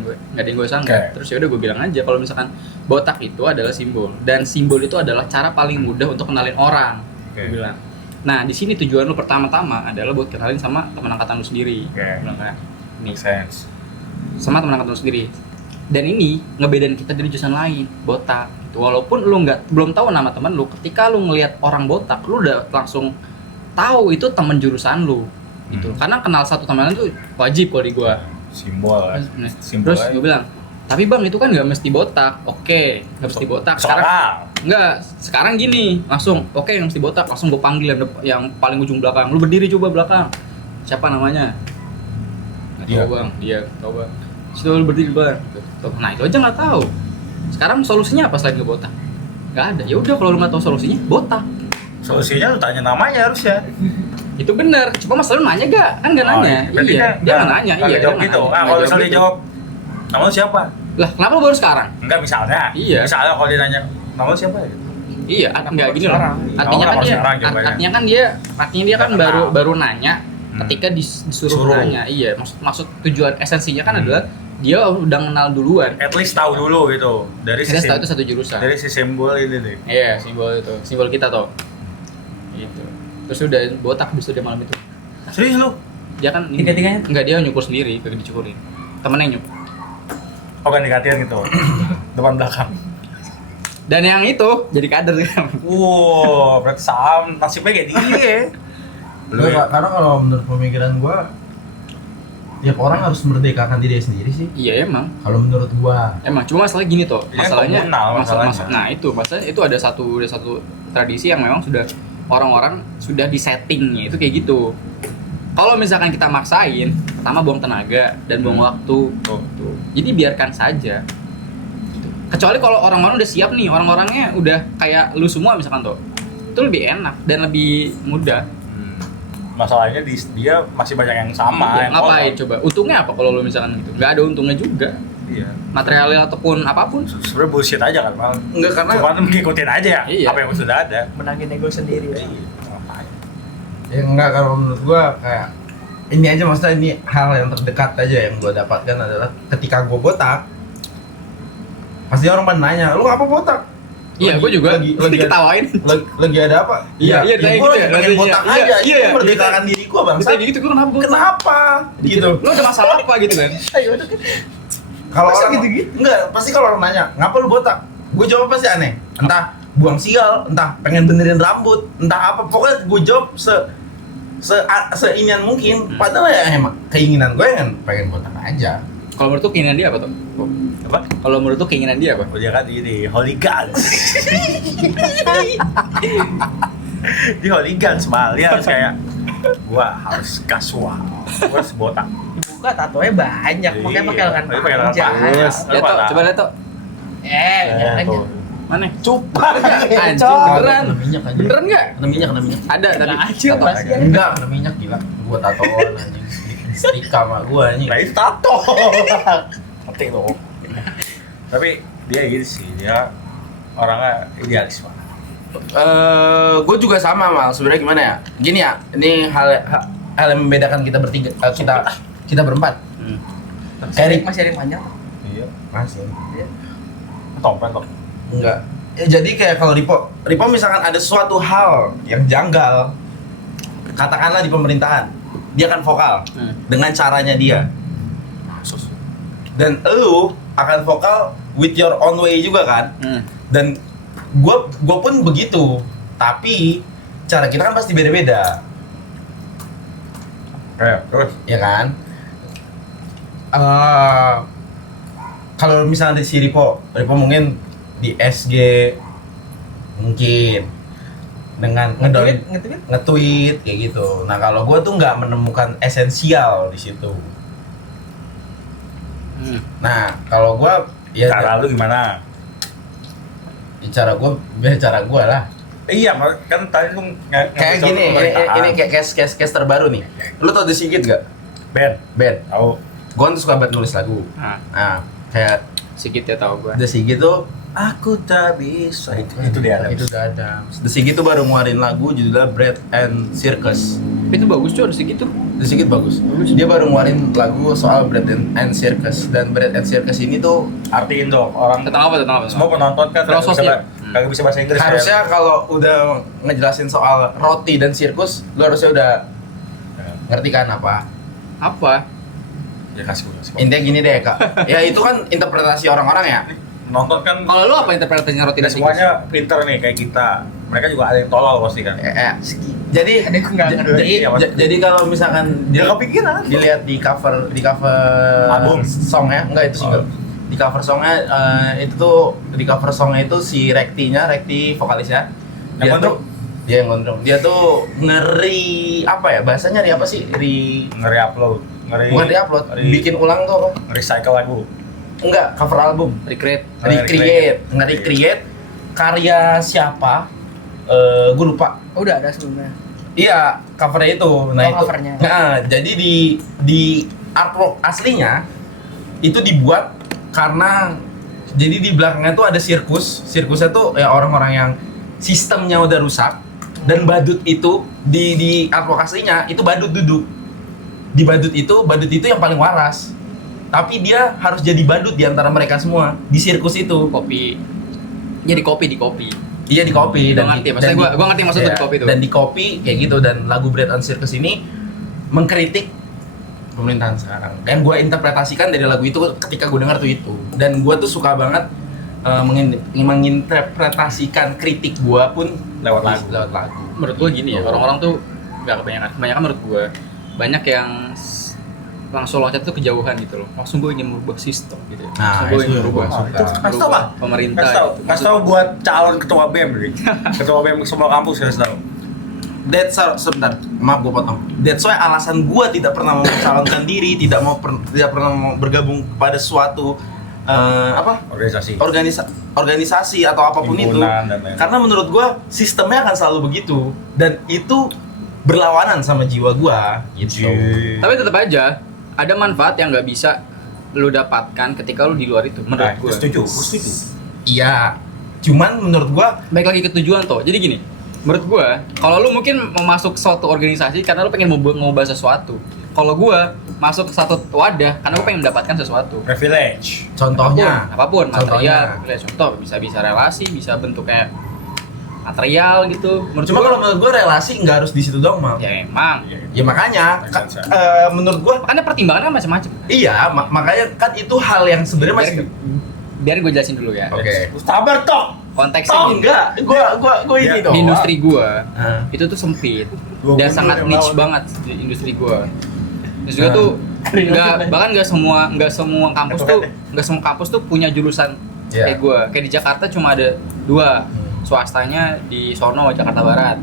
yang gue sangka. Okay. Terus ya udah gue bilang aja kalau misalkan botak itu adalah simbol, dan simbol itu adalah cara paling mudah untuk kenalin orang. Okay. Gue bilang. Nah di sini tujuan lu pertama-tama adalah buat kenalin sama teman angkatan lu sendiri. Okay. Bilang kan, nih Make sense. sama teman angkatan lu sendiri. Dan ini ngebedain kita dari jurusan lain, botak. Gitu. Walaupun lu belum tahu nama teman lu, ketika lu ngelihat orang botak, lu udah langsung tahu itu teman jurusan lu. Gitu. Karena kenal satu teman itu wajib kalau di gua. Simbol. Simbol. Terus gue bilang, tapi bang itu kan nggak mesti botak. Oke, nggak mesti botak. Sekarang gini, langsung oke nggak mesti botak, langsung gue panggil yang paling ujung belakang. Lu berdiri coba belakang. Siapa namanya? Nggak tahu bang, dia tahu bang. Situ lu berdiri bang. Nah itu aja nggak tahu. Sekarang solusinya apa selain ngebotak? Nggak ada. Ya udah kalau lu nggak tahu solusinya, botak. Solusinya lu tanya namanya harusnya. Itu benar. Cuma masalahnya nanya gak? Kan nggak nanya. Iya. Dia nggak nanya. Iya. Jawab gitu. Nah kalau misalnya dia jawab, nama lu siapa? Lah kenapa lu baru sekarang? Enggak misalnya. Iya. Misalnya kalau dia nanya, nama lu siapa? Iya, enggak gini loh. Artinya kan dia kan baru nanya ketika disuruh nanya. Iya, maksud tujuan esensinya kan adalah dia udah kenal duluan. At least tahu dulu gitu. Dari Kita sisi tahu itu satu jurusan. dari si simbol ini deh. Iya, simbol itu. Simbol kita tuh. Gitu. Terus udah botak bisa dia malam itu. Serius lu? Dia kan Tiga-tiganya? enggak, dia nyukur sendiri, kagak dicukurin. Temennya nyukur. Oh kan dikatiin gitu. Depan belakang. Dan yang itu jadi kader kan. Wow, berarti nasibnya kayak dia. Karena kalau menurut pemikiran gua, tiap orang harus merdekakan diri sendiri sih. Iya emang. Kalau menurut gua. Emang cuma masalah gini tuh. Ini kan Masalahnya komunal masalahnya. nah masalahnya itu ada satu tradisi yang memang sudah orang-orang sudah disettingnya itu kayak gitu. Kalau misalkan kita maksain, pertama buang tenaga dan buang waktu. Tuh. Jadi biarkan saja. Gitu. Kecuali kalau orang-orang udah siap nih, orang-orangnya udah kayak lu semua misalkan tuh. Itu lebih enak dan lebih mudah. Masalahnya dia masih banyak yang sama. Iya, yang ngapain kolot. coba? Untungnya apa kalau lu misalkan gitu? Nggak ada untungnya juga. Iya. Materialnya ataupun apapun. Sebenarnya bullshit aja kan, Mal. Enggak, karena Cuma ngikutin aja ya, Iya. apa yang sudah ada. Menangin ego sendiri ya. Iya. Ngapain? ya enggak, kalau menurut gua kayak ini aja, maksudnya ini hal yang terdekat aja yang gua dapatkan adalah ketika gua botak, pasti orang pada nanya, lu apa botak? Iya, gue juga. Lagi ketawain. Lagi ada apa? Iya, ya kayak gua gitu lagi ya, pengen iya, botak iya, aja, iya, itu merdekakan diri gua bang. Bisa gitu, gue kenapa? Kenapa? Gitu. Lu ada masalah apa gitu kan? Kalau Masa orang gitu-gitu? enggak, pasti kalau orang nanya, ngapa lu botak? Gue jawab pasti aneh. Entah buang sial, entah pengen benerin rambut, entah apa. Pokoknya gue jawab seinian mungkin. Padahal ya emang keinginan gue yang pengen botak aja. Kalau menurut lu keinginan dia apa tuh? Apa? Kalau menurut lu keinginan dia apa? Oh, dia kan ini hooligans. Di hooligans Mal, dia harus kayak gua harus kasual, gua harus botak. Dibuka tatonya banyak, makanya pakai lengan Iya, pakai lengan panjang. panjang. Bagus. Lihat tuh, coba lihat tuh. Jangan aja. tuh. Mana? Cupang. Anjing, beneran. Kena minyak aja. Beneran enggak? Kena minyak. Ada tapi Kecil tato. pasti. Enggak, kena minyak gila. Gue tatoan anjing. Setrika sama gue anjing. Nah itu tato. Ngerti lo. Tapi dia gitu sih, dia orangnya idealis banget. Gue juga sama Mal. Sebenarnya gimana ya? Gini ya, ini hal yang membedakan kita bertiga, kita berempat. Erik Masih ada yang panjang. Iya. masih. Topeng kok. Enggak. Ya, jadi kayak kalau Ripo misalkan ada suatu hal yang janggal, katakanlah di pemerintahan, dia akan vokal dengan caranya dia. Dan lu akan vokal with your own way juga kan? Dan gua pun begitu. Tapi cara kita kan pasti beda-beda, Terus. ya kan? Kalau misalnya di si Ripo mungkin di SG mungkin dengan nge-tweet kayak gitu. Nah kalau gue tuh nggak menemukan esensial di situ. Nah kalau gue ya Cara lu gimana? cara gue lah. Iya, kan tadi tuh Kayak gini, ini kayak case terbaru nih. Lu tau The Sigit gak? band. Tahu. Gue tuh suka banget nulis lagu. Nah, Nah, kayak sedikit ya tahu gua. The Sigit tuh aku tak bisa Itu dia Adams. Itu The Adams. The Sigit tuh baru ngeluarin lagu judulnya Bread and Circus. Tapi itu bagus cuy, segitu. The Sigit bagus. Dia baru ngeluarin lagu soal Bread and Circus, dan Bread and Circus ini tuh Artiin dong orang. Tentang apa? Semua penonton kan Filosofnya. kagak bisa bahasa Inggris. harusnya kalau udah ngejelasin soal roti dan sirkus, lu harusnya udah ngerti kan apa. Apa? Ya kasih. Intinya gini deh Kak. Ya itu kan interpretasi orang-orang ya. Nonton kan Kalau lu apa interpretasinya roti dan sirkus? semuanya pinter nih kayak kita. Mereka juga ada yang tolol pasti kan. Jadi Ada yang nggak ngerti. Iya, Mas. jadi kalau misalkan Dia kepikiran. dilihat di cover Album. songnya, enggak itu single. Di cover songnya itu tuh di cover songnya itu si Rekti vokalisnya. Yang gondrong? Dia yang gondrong. Dia tuh ngeri apa ya? Bahasanya ngeri apa sih? Ngeri-upload. Bukan di-upload, bikin ulang tuh apa? Recycle lagu. Enggak, cover album. Recreate. Nge-recreate karya siapa? Gue lupa. Udah ada sebelumnya. Iya, covernya itu. Nah, Oh, itu. covernya. Nah, jadi di artwork aslinya itu dibuat karena jadi di belakangnya tuh ada sirkus. Sirkusnya tuh ya orang-orang yang sistemnya udah rusak, dan badut itu di artwork aslinya itu badut duduk. Di badut itu yang paling waras. Tapi dia harus jadi badut di antara mereka semua di sirkus itu. Kopi. Jadi kopi di kopi. Iya di copy Gua ngerti, maksudnya gua ngerti maksud iya, di copy itu. Dan di copy kayak gitu, dan lagu Bread and Circus ini mengkritik pemerintahan sekarang. Dan gue interpretasikan dari lagu itu ketika gue dengar tuh itu. Dan gue tuh suka banget menginterpretasikan kritik gue pun Lewat lagu. Menurut gua gini ya, orang-orang tuh nggak kebanyakan menurut gua banyak yang langsung loncat tuh kejauhan gitu loh. Langsung gue ingin merubah sistem gitu. Nah, Langsung gue itu ingin yang merubah gua suka. Itu kasih tau, Bang. pemerintah. Kasih tau. gitu. Kasih tau buat calon ketua BEM nih. Ketua BEM semua kampus kasih tau. Sebentar, maaf gue potong. That's why alasan gue tidak pernah mau mencalonkan diri, tidak pernah mau bergabung kepada suatu organisasi atau apapun itu. Himpunan dan lain-lain. Karena menurut gue sistemnya akan selalu begitu, dan itu berlawanan sama jiwa gue gitu. Tapi tetap aja ada manfaat yang nggak bisa lu dapatkan ketika lu di luar itu. Menurut gue. Setuju. Iya, cuman menurut gue Baik lagi ke tujuan toh. Jadi gini, menurut gue, kalau lu mungkin mau masuk suatu organisasi karena lu pengen ngubah sesuatu. Kalau gue masuk ke satu wadah karena gue pengen mendapatkan sesuatu. Privilege. contohnya Apapun Contohnya. material, contoh bisa relasi, bisa bentuknya material gitu. Cuma kalau menurut gue relasi nggak harus di situ dong, Mal. ya emang. Ya makanya menurut gue Makanya pertimbangannya macam-macam. iya, makanya kan itu hal yang sebenarnya masih Biar gue jelasin dulu ya. Oke. Sabar toh. Konteksnya Oh gini. enggak, gua ini Ya, dong. Di industri gue Ah. itu tuh sempit 20 dan sangat yang niche lawan. banget di industri gue. Industri gue tuh bahkan nggak semua kampus tuh punya jurusan Iya. kayak gue. Kayak di Jakarta cuma ada 2, swastanya di sono Jakarta Barat,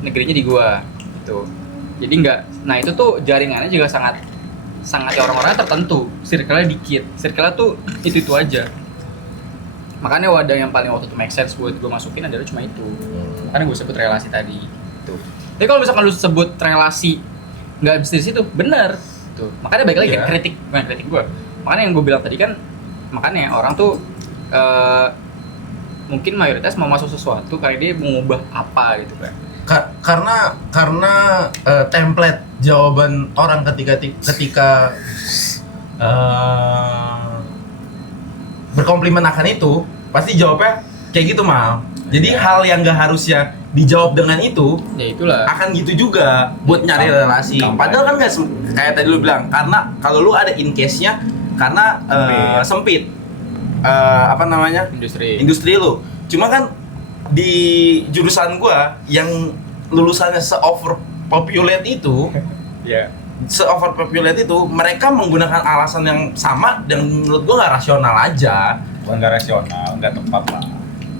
negerinya di gua gitu. Jadi nah itu tuh jaringannya juga sangat ya orang-orangnya tertentu, circle-nya dikit, circle-nya tuh itu aja. Makanya wadah yang paling waktu itu make sense buat gue masukin adalah cuma itu. Makanya gue sebut relasi tadi gitu. Tapi kalau misalkan lu sebut relasi nggak bisa di situ, bener tuh. Makanya balik lagi Iya. ke bukan kritik gue. Makanya yang gue bilang tadi kan, makanya orang tuh mungkin mayoritas mau masuk sesuatu karena dia mau ngubah apa gitu kan. Karena template jawaban orang ketika berkomplimen akan itu pasti jawabnya kayak gitu, Mal. Jadi hal yang gak harusnya dijawab dengan itu Ya itulah. akan gitu juga buat nyari relasi. Padahal kan nggak kayak tadi lu bilang, karena kalau lu ada in case-nya karena sempit industri lu. Cuma kan di jurusan gua yang lulusannya se-overpopulate itu, Iya. se-overpopulate itu mereka menggunakan alasan yang sama dan menurut gua nggak rasional aja. Bukan nggak rasional, nggak tepat lah.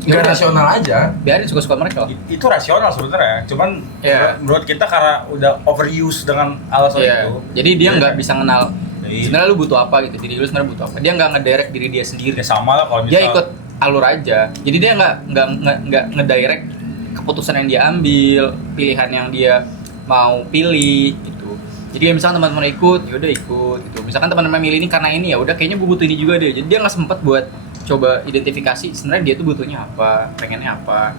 Nggak rasional aja. Biarin suka-suka mereka lah. Itu rasional sebenarnya, cuman Iya. menurut kita karena udah overuse dengan alasan Iya. itu. Jadi dia nggak bisa kenal Iya. sebenarnya lu butuh apa gitu. Diri lu sebenarnya butuh apa. Dia nggak ngederek diri dia sendiri. Ya sama lah kalau Dia misal ikut alur aja. Jadi dia nggak ngedirect keputusan yang dia ambil, pilihan yang dia mau pilih gitu. Jadi kayak misalkan teman-teman ikut, ya udah ikut gitu. Misalkan teman-teman milih ini karena ini, ya udah kayaknya gue butuh ini juga deh. Jadi dia nggak sempet buat coba identifikasi sebenarnya dia tuh butuhnya apa, pengennya apa.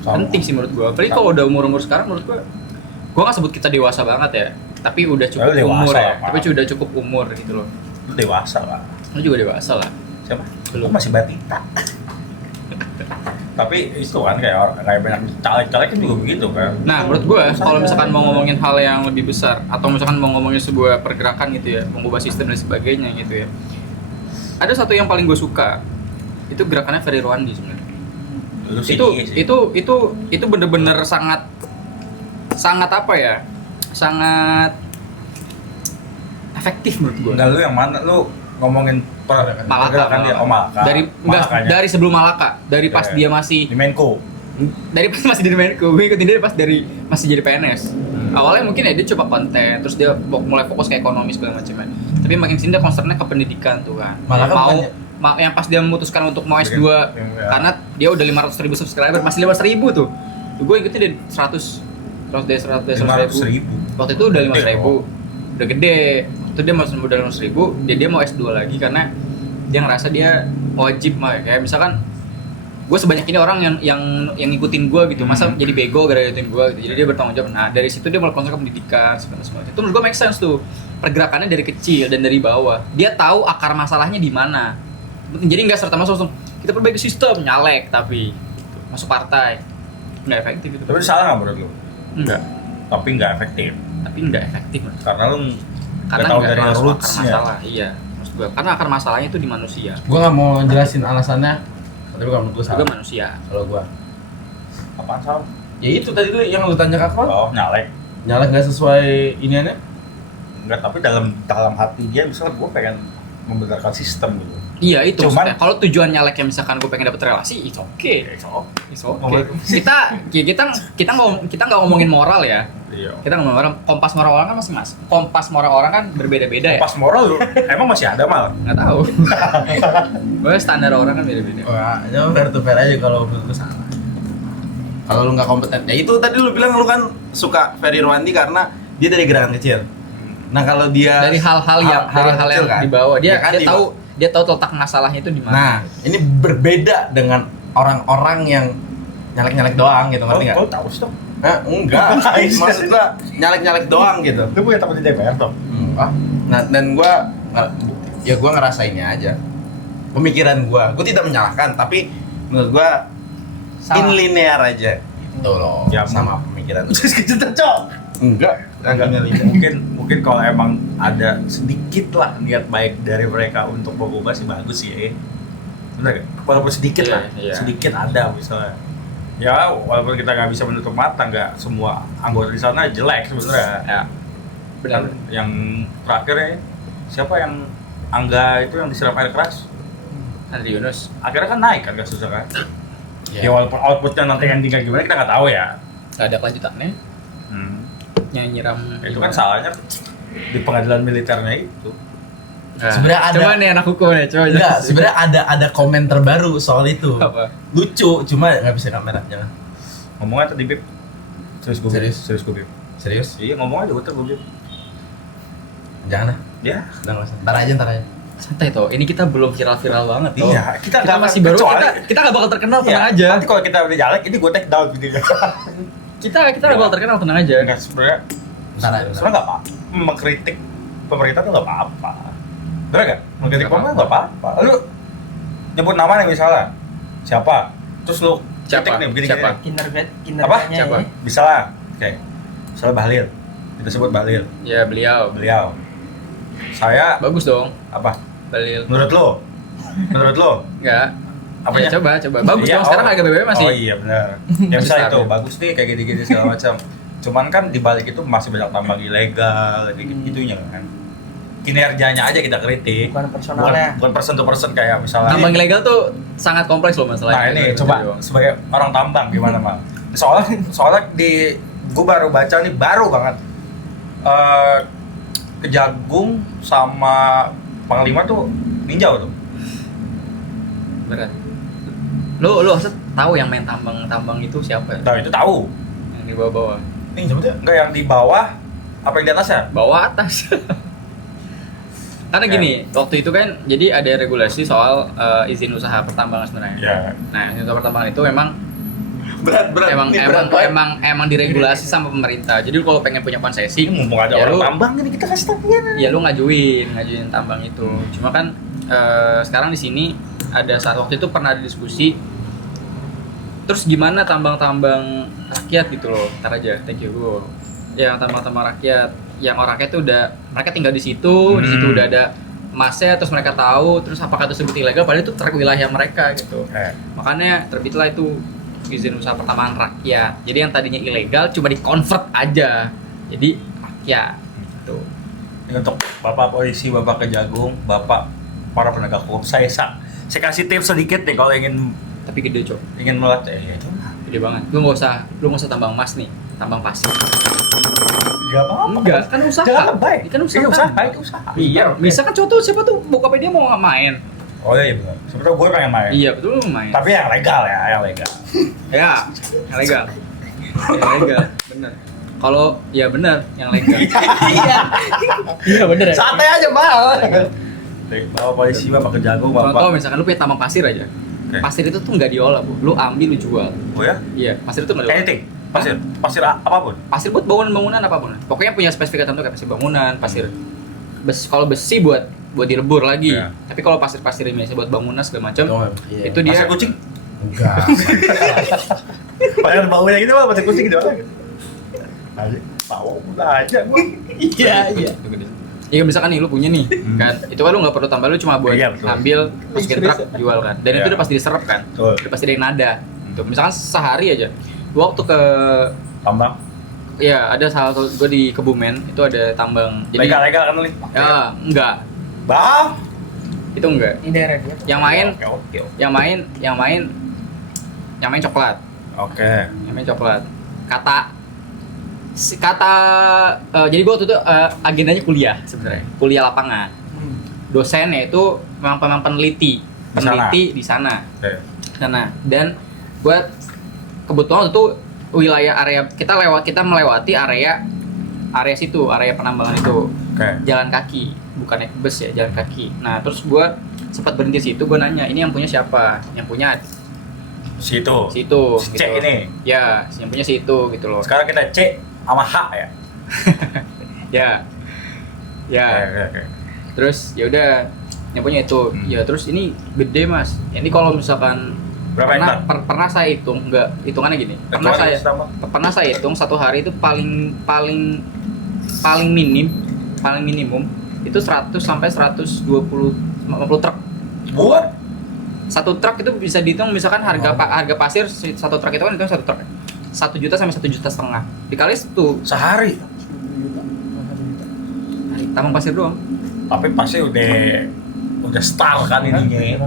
Penting sih menurut gue. Apalagi kalau udah umur sekarang menurut gue nggak sebut kita dewasa banget ya, tapi udah cukup dewasa umur lah, ya. Pak. Tapi udah cukup umur gitu loh. Lu dewasa lah. Lu juga dewasa lah. Siapa? Belum. Lu masih batita. Tapi itu kan kayak banyak caleg-caleg kan juga begitu kan. Nah, menurut gue kalau misalkan mau ngomongin hal yang lebih besar atau misalkan mau ngomongin sebuah pergerakan gitu ya, mengubah sistem dan sebagainya gitu ya. Ada satu yang paling gue suka. Itu gerakannya Ferry Roandi sebenarnya. Lu sih Itu iya sih. itu bener-bener sangat apa ya? Sangat efektif menurut gue. Enggak, lu yang mana? Lu ngomongin pergerakan dia. Oh, Malaka. Dari sebelum Malaka, dari pas Iya. dia masih di Menko. dari pas masih di Menko, gue ikutin dia pas dari masih jadi PNS. Awalnya mungkin ya dia coba konten, terus dia mulai fokus ke ekonomi segala macamnya. Tapi makin sini dia concernnya ke pendidikan tuh kan. Malaka mau bukannya- yang pas dia memutuskan untuk mau S2 Ya. karena dia udah 500.000 subscriber, masih 500.000 tuh. Gue ikutin dari 100 500.000. Waktu itu udah 500.000, udah gede. Itu dia masih udah 500.000, dia mau S2 lagi karena dia ngerasa dia wajib mah kayak misalkan gue sebanyak ini orang yang ngikutin gue gitu, masa jadi bego gara-gara ngikutin gue gitu. Jadi dia bertanggung jawab. Nah dari situ dia mulai konsen ke pendidikan segala semua. Itu menurut gue make sense tuh, pergerakannya dari kecil dan dari bawah. Dia tahu akar masalahnya di mana. Jadi nggak serta merta langsung kita perbaiki sistem nyalek tapi gitu. Masuk partai nggak efektif itu. Tapi salah nggak menurut lu? Enggak, Tapi nggak efektif. tapi nggak efektif menurut gue. Karena lu Karena nggak tahu nggak dari langsung akar roots-nya. masalah. Iya, maksud gue karena akar masalahnya itu di manusia. Gue nggak mau jelasin alasannya, tapi kalau menurut gue Juga salah. manusia. Kalau gue, Apaan salah? ya itu tadi tuh yang lu tanya ke aku, Oh, nyalek. nyalek nggak sesuai iniannya. Enggak, tapi dalam hati dia misalnya gue pengen membenarkan sistem gitu. Iya itu Cuman- maksudnya. Kalau tujuan nyalek yang misalkan gue pengen dapet relasi, it's okay. It's okay. Kita nggak ngomongin moral ya. Iya. Kita ngomongin moral. Kompas moral orang kan kompas moral orang kan berbeda-beda ya. Pas moral lu emang masih ada mal. Nggak tahu. Gue standar orang kan beda-beda. Wah, itu fair to fair aja kalau menurut gue salah. Kalau lu nggak kompeten, ya itu tadi lu bilang lu kan suka Ferry Roandi karena dia dari gerakan kecil. Nah kalau dia Dari hal-hal yang kecil kan? di bawah Ya kan, dia di tahu dia tahu letak masalahnya itu di mana. Nah, ini berbeda dengan orang-orang yang nyalek-nyalek doang gitu, ngerti nggak? Kau tahu sih dong. Enggak, maksud gua nyalek-nyalek doang gitu. Lu punya teman di DPR dong. Nah, dan gua ngerasainnya aja. Pemikiran gua tidak menyalahkan, tapi menurut gua Salah. inlinear aja gitu loh. Ya, sama pemikiran. Terus kita cok. Enggak, Mungkin kalau emang ada sedikit lah niat baik dari mereka untuk mengubah sih bagus sih ya. Bener gak? Walaupun sedikit Iya, lah, iya. sedikit ada misalnya. Ya walaupun kita nggak bisa menutup mata, nggak semua anggota di sana jelek sebenarnya. Ya. Benar. Kan yang terakhir ya, siapa yang Angga itu yang disiram air keras? Andri Yunus. Akhirnya kan naik kan kasusnya kan? Ya. Ya walaupun outputnya nanti endingnya gimana kita nggak tahu ya. Nggak ada kelanjutannya. Yang nyiram. Itu kan salahnya di pengadilan militernya itu. Nah, Sebenarnya ada- Coba nih anak hukum nih, coba. Enggak, sebenarnya ada komen terbaru soal itu. Apa? Lucu, cuma nggak bisa kamera, jangan. Ngomongnya tadi Bib. Serius gue. Serius? Serius gue Bib. Serius? Iya ngomong aja udah gue Bib. Jangan lah. Ya. Udah nggak usah. Ntar aja. Santai toh, ini kita belum viral-viral banget toh. Iya, kita kita nggak masih akan- baru, kecuali- kita nggak bakal terkenal, tenang Iya, aja. Nanti kalau kita udah jalan, ini gue take down gitu. Kita nggak bakal terkenal, tenang aja. Enggak sebenarnya. Ntar aja. Sebenarnya nggak apa. Mengkritik pemerintah tuh nggak apa-apa. Bener nggak? Mengkritik Nggak pemerintah nggak apa-apa. Lu nyebut nama nih misalnya. Siapa? Terus lu Siapa? kritik nih begini. Siapa? Kinerjanya Siapa? ya. Bisa lah. Oke. Misalnya Bahlil. Kita sebut Bahlil. Ya beliau. Beliau. Saya Bagus dong, apa? Balil. Menurut lo? Menurut lo? Enggak. Apanya? Ya, coba. Bagus Iya, dong, sekarang harga BBM masih. Oh iya benar. Ya Masih bisa itu, stabil. bagus nih kayak gini-gini segala macam. Cuman kan di balik itu masih banyak tambang ilegal kayak gitu-gitunya kan. Kinerjanya aja kita kritik. Bukan personalnya. Bukan person to person kayak misalnya. Tambang ilegal tuh sangat kompleks loh Nah masalahnya. ini coba sebagai orang tambang gimana mal? Soalnya di gue baru baca nih baru banget. Kejagung sama Panglima tuh ninjau tuh. Berat. Lu harus tahu yang main tambang itu siapa? Tahu itu tahu. Yang di bawah-bawah. Ini sebutnya Enggak yang di bawah apa yang di atasnya? Bawah atas. Karena gini, waktu itu kan jadi ada regulasi soal izin usaha pertambangan sebenarnya. Ya. Nah, izin usaha pertambangan itu emang berat. emang diregulasi sama pemerintah. Jadi kalau pengen punya konsesi, Mumpung ada ya orang lu- tambang ini kita kasih tahu ya. ya lu ngajuin tambang itu. Cuma kan sekarang di sini ada saat waktu itu pernah ada diskusi. Terus gimana tambang-tambang rakyat gitu loh? Ntar aja, thank you bro. Yang tambang-tambang rakyat, yang orang rakyat itu udah mereka tinggal di situ udah ada emasnya, terus mereka tahu, terus apakah itu tersebut ilegal? Padahal itu track wilayah mereka gitu. Makanya terbitlah itu izin usaha pertambangan rakyat. Jadi yang tadinya ilegal cuma di-convert aja jadi rakyat gitu. Ini untuk Bapak polisi, Bapak Kejagung, Bapak para penegak hukum, saya kasih tips sedikit nih kalau Tapi gede cok, ingin melatih itu gede banget. Lu nggak usah tambang emas nih, tambang pasir. enggak apa-apa. Enggak, kan usaha. Jangan lebay. Kan usaha. Iya, usaha, itu usaha. Iya, bisa kan contoh siapa tuh bokapnya dia mau nggak main. Oh iya benar. Sebenarnya gue pengen main. Iya betul lu main. Tapi yang legal ya, yang legal. Ya, yang legal. Yang legal, bener. Kalau ya bener, yang legal. Iya bener ya. Santai aja, Bang. Bapak polisi, Bapak Kejagung, Contoh Bapak. misalkan lu punya tambang pasir aja. Oke. Pasir itu tuh nggak diolah, Bu. Lu ambil, lu jual. Oh ya? Iya, pasir itu nggak diolah. Anything. Pasir apapun. Pasir buat bangunan apapun. Pokoknya punya spesifikasi tertentu kayak pasir bangunan, pasir kalau besi buat dilebur lagi. Iya. Tapi kalau pasir-pasir ini buat bangunan segala macam, Iya. itu dia Pasir kucing. Enggak. Pasir baunya gitu, Pak. Pasir kucing gitu aja. Aja, bau udah aja gua. Iya. Itu gede. Iya misalkan nih lu punya nih, kan? Itu kan lu nggak perlu tambah, lu cuma buat Iya, betul. ambil, masukin truk, jual kan. Dan itu Iya. udah pasti diserap kan. Betul. Udah pasti ada yang nada. Gitu. Misalkan sehari aja. Gua waktu ke Tambang. ya ada salah satu gua di Kebumen, itu ada tambang. Jadi Legal kan nih. ya enggak. Bang. Itu enggak. Ini daerah dia. Yang main Oke. yang main coklat. Oke. Yang main coklat. Jadi gua waktu itu agendanya kuliah sebenarnya. Kuliah lapangan. Dosennya itu memang peneliti di sana. Oke. Dan buat kebetulan itu wilayah area kita melewati area situ, area penambangan itu. Oke. Jalan kaki, bukan naik bus ya, jalan kaki. Nah, terus gua sempat berhenti situ, gua nanya, "Ini yang punya siapa?" Yang punya Situ. situ Si gitu. C ini. Ya, yang punya situ gitu loh. Sekarang kita C sama H ya. Ya. Oke. Terus ya udah yang punya itu. Ya, terus ini gede, Mas. Ini kalau misalkan Berapa hektar? pernah saya hitung, enggak, hitungannya gini. Pernah saya hitung satu hari itu paling minimum itu 100 sampai 150 truk. Buat Satu truk itu bisa dihitung misalkan harga pasir satu truk itu kan itu satu truk. 1 juta sampai 1,5 juta dikali itu sehari. tambang pasir doang. Tapi pasti udah star kan ininya.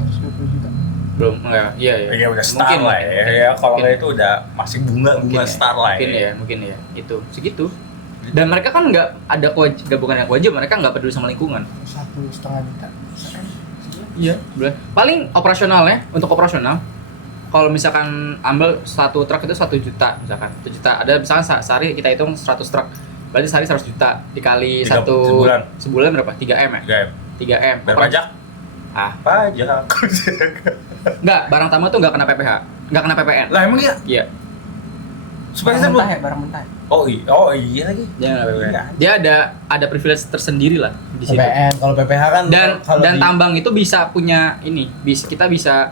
Belum enggak. Iya. Iya udah star lah ya. Kalau nggak itu udah masih bunga star lah mungkin ya itu segitu. Dan mereka kan nggak ada bukan yang kewajiban, mereka nggak peduli sama lingkungan. 1,5 juta. Iya. Paling operasionalnya untuk operasional kalau misalkan ambil satu truk itu 1 juta misalkan 1 juta ada misalkan sehari kita hitung 100 truk berarti sehari 100 juta dikali sebulan berapa 3M ya 3M Berpajak? Pajak. Enggak, barang tamu tuh nggak kena PPH, nggak kena PPN. Lah emang iya? Iya. Supaya Barang kita mentah ya, barang mentah. Oh iya lagi. Dia nggak PPN. Iya. Dia ada privilege tersendiri lah di situ. PPN, kalau PPH kan Dan tambang itu bisa punya ini, kita bisa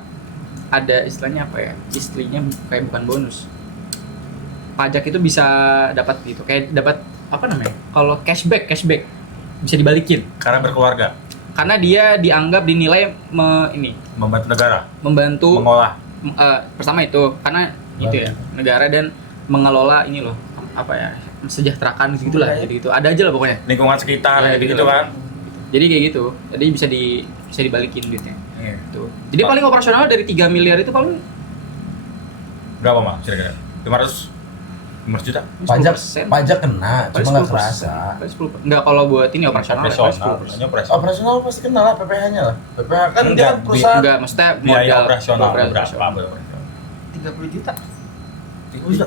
ada istilahnya apa ya? Istilahnya kayak bukan bonus. Pajak itu bisa dapat gitu, kayak dapat apa namanya? Kalau cashback bisa dibalikin. Karena berkeluarga. Karena dia dinilai Membantu negara. membantu Mengolah. pertama itu karena itu ya negara dan mengelola ini loh apa ya sejahterakan gitulah jadi gitu ada aja lah pokoknya Lingkungan sekitar Ya, gitu kan. jadi kayak gitu jadi bisa dibalikin duitnya Iya. tuh jadi paling operasional dari 3 miliar itu paling Berapa mah kira-kira? 500 juta? pajak kena, cuma nggak kerasa. Enggak kalau buat ini operasional ya, paling 10%. Operasional pasti kena lah PPH-nya lah. PPH kan dia kan Enggak, perusahaan. Enggak, maksudnya Biaya modal operasional modal berapa? 30 juta. Bisa.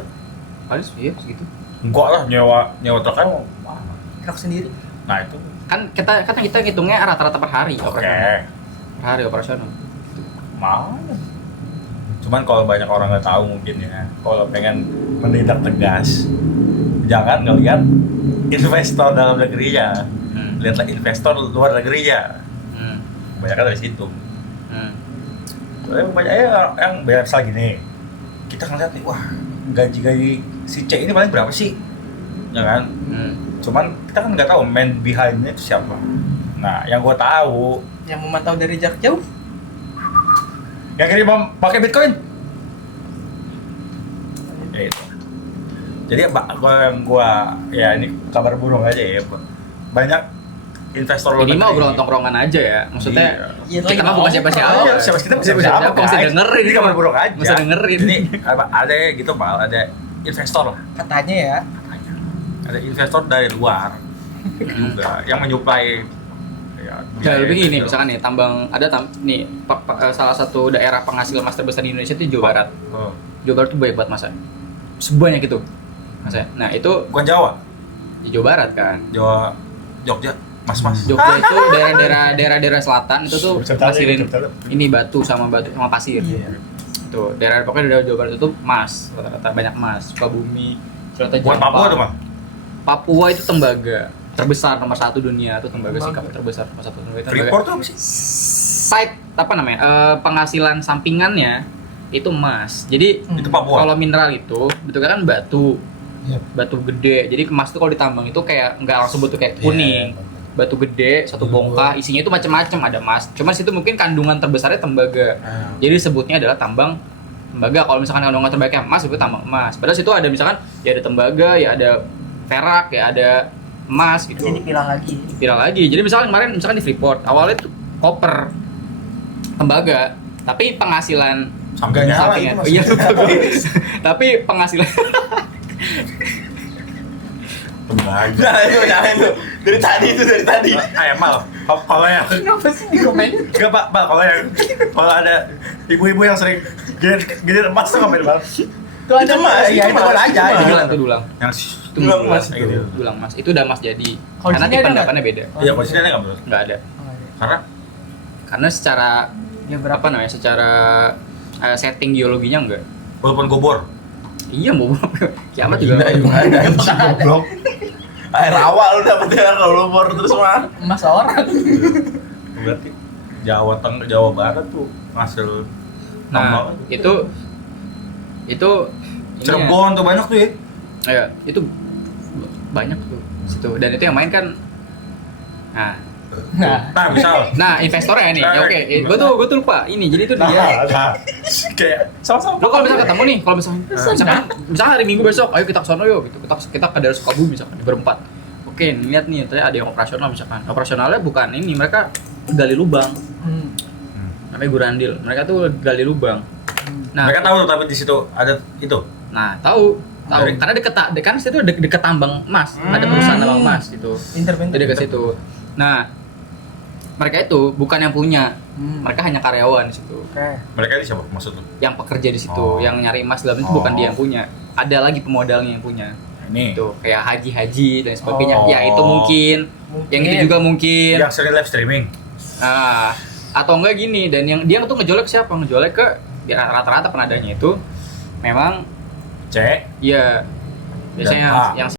Paling iya segitu. Enggak lah, nyewa truk kan mahal. Truk sendiri. Nah itu. Kan kita ngitungnya rata-rata per hari Oke. operasional. Per hari operasional. Mahal. Cuman kalau banyak orang nggak tahu mungkin ya, kalau pengen menindak tegas, jangan ngelihat investor dalam negerinya, lihatlah investor luar negerinya. Banyak dari situ. Banyak yang bayar misal gini, kita ngeliat nih, wah gaji si C ini paling berapa sih, ya kan? Cuman kita kan nggak tahu man behind-nya itu siapa. Nah, yang gue tahu, Yang memantau dari jarak jauh. yang kirim pakai Bitcoin. Ya itu. Jadi gua ya ini kabar burung aja ya. Banyak investor luar Ini mah negeri. obrolan tongkrongan aja ya. Maksudnya Iya, kita mah tahu. bukan siapa-siapa. Iya, siapa kita siapa Mesti dengerin. Ini kabar burung aja. Mesti dengerin. Jadi ada gitu Pak, ada investor lah. Katanya ya. Ada investor dari luar juga yang menyuplai ya, Ya lebih gini, gitu. misalkan nih salah satu daerah penghasil emas terbesar di Indonesia itu Jawa Barat. Oh. Jawa Barat itu banyak banget masa. Sebanyak itu. Masa. Nah, itu Bukan Jawa, di Jawa Barat kan. Jawa Jogja, Mas. Jogja itu daerah selatan itu tuh Bisa tahu, hasilin bisa tahu. ini batu sama pasir. Iya. Tuh, daerah pokoknya daerah Jawa Barat itu emas, rata-rata banyak emas. Sukabumi, ternyata Bukan Papua tuh, Bang. Papua itu tembaga terbesar nomor 1 dunia itu tembaga sikap terbesar nomor 1 dunia itu tembaga. Freeport tuh apa sih? Site apa namanya? Penghasilan sampingannya itu emas. Jadi Itu Papua. kalau mineral itu bentuknya kan batu. Iya. Batu gede. Jadi emas itu kalau ditambang itu kayak nggak langsung bentuk kayak kuning. Batu gede, satu bongkah, isinya itu macam-macam, ada emas. Cuma situ mungkin kandungan terbesarnya tembaga. Jadi sebutnya adalah tambang tembaga. Kalau misalkan kandungan tembaga emas itu tambang emas. Padahal situ ada misalkan ya ada tembaga, ya ada perak, ya ada emas gitu. Jadi pilang lagi. Viral lagi. Jadi misalkan di Freeport awalnya tuh koper tembaga, tapi penghasilan Sampingnya Nyala sampingnya- itu masih. iya lupa gue. Tapi penghasilan tembaga. Nah itu nyalain tuh dari tadi. Emal. Kalau yang Kenapa sih di komen? enggak Pak, kalau ada ibu-ibu yang sering gini emas tuh ngapain Bang? Tuh ada Itu mas, ya itu mas, aja. itu itu mas. dulang. Yang Itu Dulang dulang emas kayak gitu. Dulang emas. Itu udah emas jadi. Kalau Karena di sini tipe ada nggak? pendapannya beda. Iya, posisinya enggak menurut. Nggak ada. Karena Karena secara Ya berapa? apa namanya? Secara setting geologinya enggak. walaupun gobor. Iya mau kiamat juga. Juga ada anjing goblok. Air rawa lu dapetnya kalau lu bor terus mah. Emas orang. Berarti Jawa Tengah, Jawa Barat tuh hasil Nah, tambang. itu Cirebon tuh banyak tuh ya. ya itu banyak tuh situ dan itu yang main kan Nah, misal nah investornya nih ya oke gue tuh lupa ini jadi itu dia kayak sama-sama. lo kalau misalnya ketemu nih kalau misalnya hari Minggu besok ayo kita ke sono yuk gitu kita ke daerah Sukabumi misalkan berempat oke lihat nih ternyata ada yang operasional misalkan operasionalnya bukan ini mereka gali lubang namanya gurandil mereka tuh gali lubang nah Mereka tahu tuh tapi di situ ada itu. nah tahu Dari- karena kan situ deket tambang emas ada perusahaan tambang emas gitu Interventor. jadi ke situ. Nah, mereka itu bukan yang punya, mereka hanya karyawan di situ. Oke. Mereka ini siapa maksud lu? Yang pekerja di situ, Oh. yang nyari emas dalam itu bukan dia yang punya. Ada lagi pemodalnya yang punya. Ini. Itu kayak haji-haji dan sebagainya. Oh. Ya itu mungkin. Yang itu juga mungkin. Yang sering live streaming. Nah, atau enggak gini dan yang dia tuh ngejolek siapa? Ngejolek ke ya, rata-rata penadanya itu memang Cek. ya biasanya Dan A. yang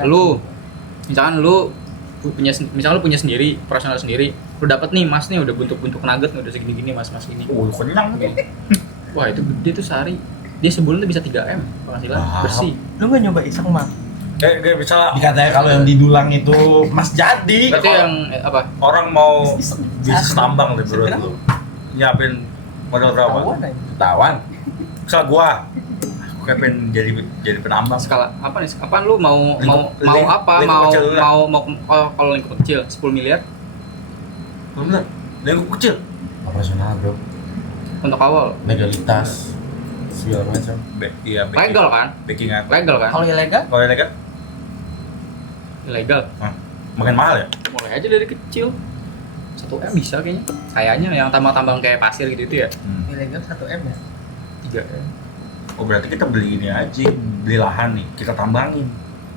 lu misalkan lu punya sendiri operasional sendiri lu dapat nih mas nih udah bentuk nugget nih udah segini-gini mas gini Kenyang nih. wah itu gede tuh sehari dia sebulan tuh bisa 3M penghasilan Wow. bersih Lu nggak nyoba iseng mah? Kayak bisa Dikatanya kalau yang didulang itu mas jadi. berarti yang apa orang mau Iseng. bisnis tambang deh bro Sekarang lu. Nyiapin modal berapa? Tahuan aja. Tawan. Misal gua kayak pengen jadi penambang. skala apa nih apa lu mau Lingkup apa lingkup kecil lah. mau kalau lingkup kecil 10 miliar Bener. Lingkup kecil. Operasional bro. untuk awal Legalitas segala macam. Iya, legal kan backingan. legal kan Kalau ilegal? Kalau ilegal Ilegal. Hah? Makin mahal ya? Mulai aja dari kecil. 1M bisa kayaknya. Kayaknya yang tambang-tambang kayak pasir gitu itu ya. Ilegal 1M ya? 3M. Oh berarti kita beli ini aja, beli lahan nih, kita tambangin.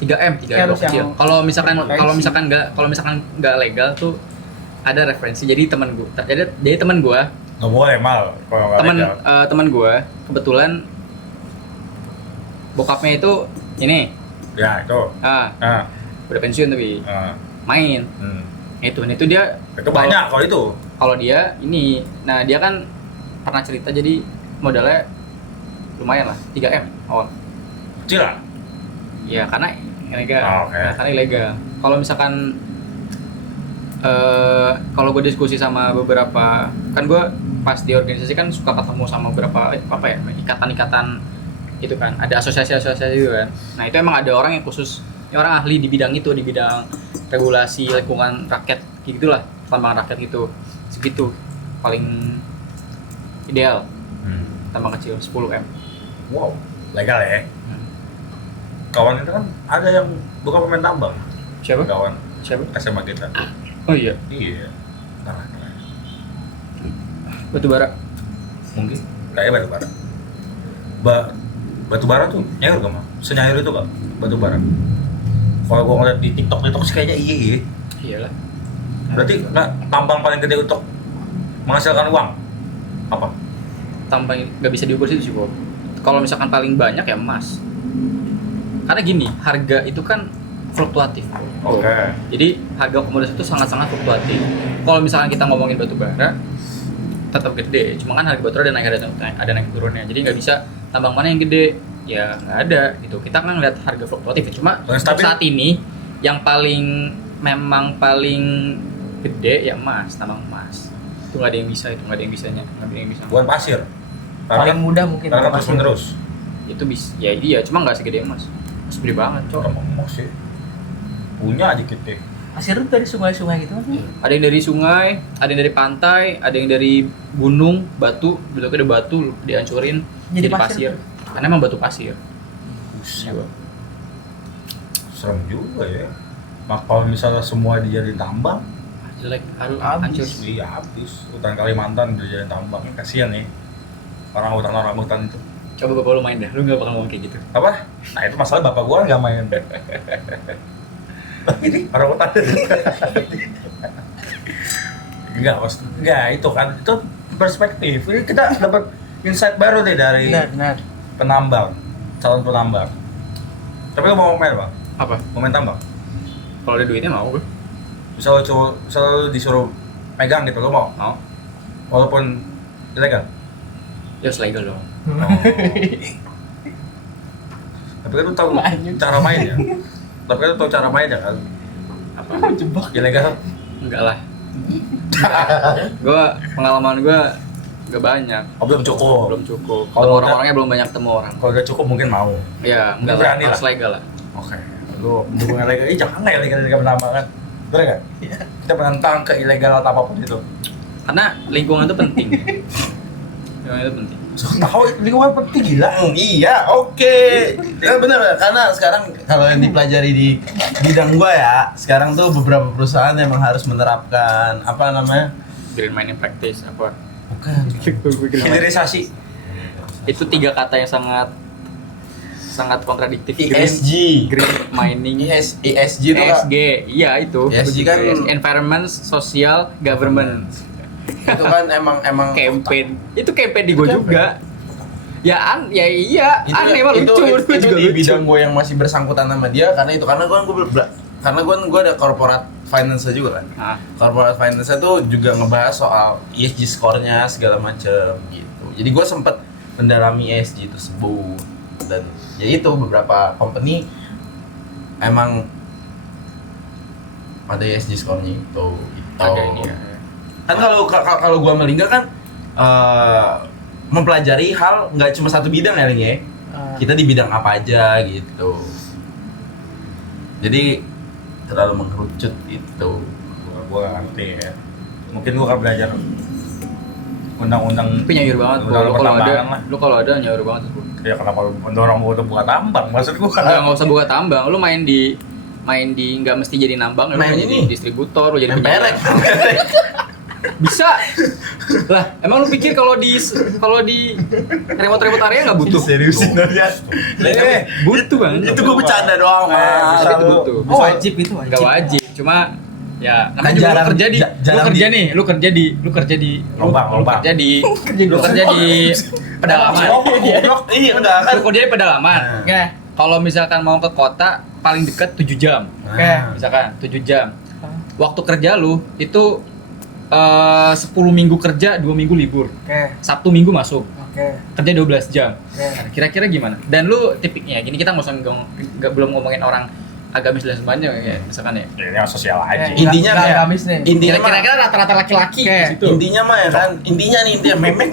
3M Ya, harus kecil. yang Kalau misalkan berpotensi. kalau misalkan nggak legal tuh ada referensi. Jadi teman gua, Nggak boleh mal kalau nggak legal. teman gua kebetulan bokapnya itu ini Ya itu. Nah, udah pensiun tapi nah, main. Itu dia itu banyak kalau itu. kalau dia ini, nah dia kan pernah cerita jadi modalnya lumayan lah 3M awal. Kecil lah. Ya karena ilegal. Oke. Nah, karena ilegal. Kalau misalkan kalau gue diskusi sama beberapa, kan gue pas di organisasi kan suka ketemu sama beberapa apa ya, ikatan-ikatan itu kan, ada asosiasi-asosiasi itu kan. Nah itu emang ada orang yang khusus, orang ahli di bidang itu, di bidang regulasi lingkungan rakyat gitulah, tambangan rakyat gitu, segitu paling ideal tambang kecil 10M. Wow, legal ya. Kawan kita kan ada yang bukan pemain tambang. Siapa? Kawan Siapa? SMA kita. Oh iya, Iya. Nah, batu bara. mungkin kayak batu bara. Batu bara tuh nyair gak mah? Senyair itu gak? Batu bara. Kalau gua ngeliat di TikTok sih kayaknya iya. Iyalah. Berarti nggak tambang paling gede untuk menghasilkan uang apa? Tambang nggak bisa diukur sih Bob. Kalau misalkan paling banyak ya emas. Karena gini, harga itu kan fluktuatif. Oke. Jadi harga komoditas itu sangat-sangat fluktuatif. Kalau misalkan kita ngomongin batu bara, tetap gede. Cuma kan harga batu bara ada naik turunnya. Jadi nggak bisa tambang mana yang gede. Ya nggak ada gitu. Kita kan ngeliat harga fluktuatif. Cuma Paling untuk stabil. saat ini yang memang paling gede ya emas, tambang emas. Itu nggak ada yang bisa, nggak ada yang bisa. Bukan pasir. Paling mudah mungkin Karena emas terus menerus. Itu bisa, ya iya, cuma nggak segede emas. Emas gede banget, cok. Orang emas sih. Punya aja kita. Pasir itu dari sungai-sungai gitu kan? Ada yang dari sungai, ada yang dari pantai, ada yang dari gunung, batu, bentuknya ada batu dihancurin Jadi jadi pasir. pasir. Karena emang batu pasir. Buset. Serem juga ya. Nah, kalau misalnya semua dijadiin tambang, Jelek, harus Habis. hancur. iya habis. Hutan Kalimantan dijadiin tambang, kasihan nih. Orang hutan itu. Coba bapak lu main dah, lu nggak bakal ngomong kayak gitu. Apa? Nah itu masalah bapak gua nggak main. Ini orang hutan. Enggak itu kan itu perspektif. Ini kita dapat insight baru nih dari Benar. penambang, calon penambang. Tapi lo mau main bang? Apa? Mau main tambang? Kalau ada duitnya mau gue. Misal lo disuruh megang gitu, lo mau? Mau. Walaupun ilegal. Ya legal dong. Tapi kan lo tahu Lanjut. cara mainnya. Tapi kan lo tahu cara mainnya kan? Apa? Jebak. Ilegal. Enggak lah. Pengalaman gue gak banyak. Oh, belum cukup. Belum cukup. Kalau Ketemu udah- orang-orangnya belum banyak ketemu orang. Kalau udah cukup mungkin mau. Ya, enggak lah. Berani Harus lah. legal lah. Oke. Lo mendukung ilegal. Jangan lah ilegal penambangan. Bener nggak? Kita menentang ke ilegal atau apapun itu. Karena lingkungan itu penting. Lingkungan itu penting. So, tahu lingkungan penting gila. Iya, oke. Ya benar, karena sekarang kalau yang dipelajari di bidang gua ya, sekarang tuh beberapa perusahaan emang harus menerapkan apa namanya? Green mining practice apa? Bukan. Hilirisasi. Itu 3 kata yang sangat kontradiktif. ESG. Green mining, ESG itu kan ESG, iya itu. ESG kan Environment, Social, Government. itu kan emang Campaign. Itu campaign di gue juga. Ya iya, itu, aneh emang itu, lucu. itu, Gua itu juga di lucu. bidang gue yang masih bersangkutan sama dia karena gue ada corporate finance juga kan. Ah, Corporate finance itu juga ngebahas soal ESG score-nya segala macam gitu. Jadi gue sempet mendalami ESG tersebut dan ya itu beberapa company emang ada ESG score-nya itu gitu. ada ini ya. Kan kalau gue melingkar kan mempelajari hal nggak cuma satu bidang ya Ling ya. Kita di bidang apa aja gitu. Jadi terlalu mengkerucut gitu. Gua nggak ngerti ya. Mungkin gua akan belajar undang-undang. Tapi nyaur banget bro. undang-undang Lu kalau ada, pertambangan lah. lu kalau ada nyaur banget bro. Ya kenapa lu mendorong gua untuk buka tambang? Maksud gua Nggak usah buka tambang, lu main di main di nggak mesti jadi nambang, lu Main jadi ini. distributor, lu jadi Main perek. bisa lah. Emang lu pikir kalau di remote area nggak butuh? Seriusin aja. Butuh kan? Itu gue bercanda doang, Mas. Itu butuh. Oh, wajib itu Nggak wajib, cuma ya Kan namanya juga jarang- lu kerja di jarang lu kerja di Lubang. lu kerja di pedalaman. Iya enggak kan. Lu kerja di pedalaman. Oke. Kalau misalkan mau ke kota paling dekat 7 jam. Nah. Misalkan 7 jam. Waktu kerja lu itu 10 minggu kerja, 2 minggu libur. Oke. Sabtu Minggu masuk. Oke. Kerja 12 jam. Oke. Nah, kira-kira gimana? Dan lu tipiknya gini, kita belum ngomongin orang agamis dan sebagainya kayak misalkan ya. Ini yang sosial aja. Intinya nggak kayak- gamis nih. Intinya mah Kira-kira rata-rata laki-laki Oke. di situ. intinya mah ya kan, intinya memek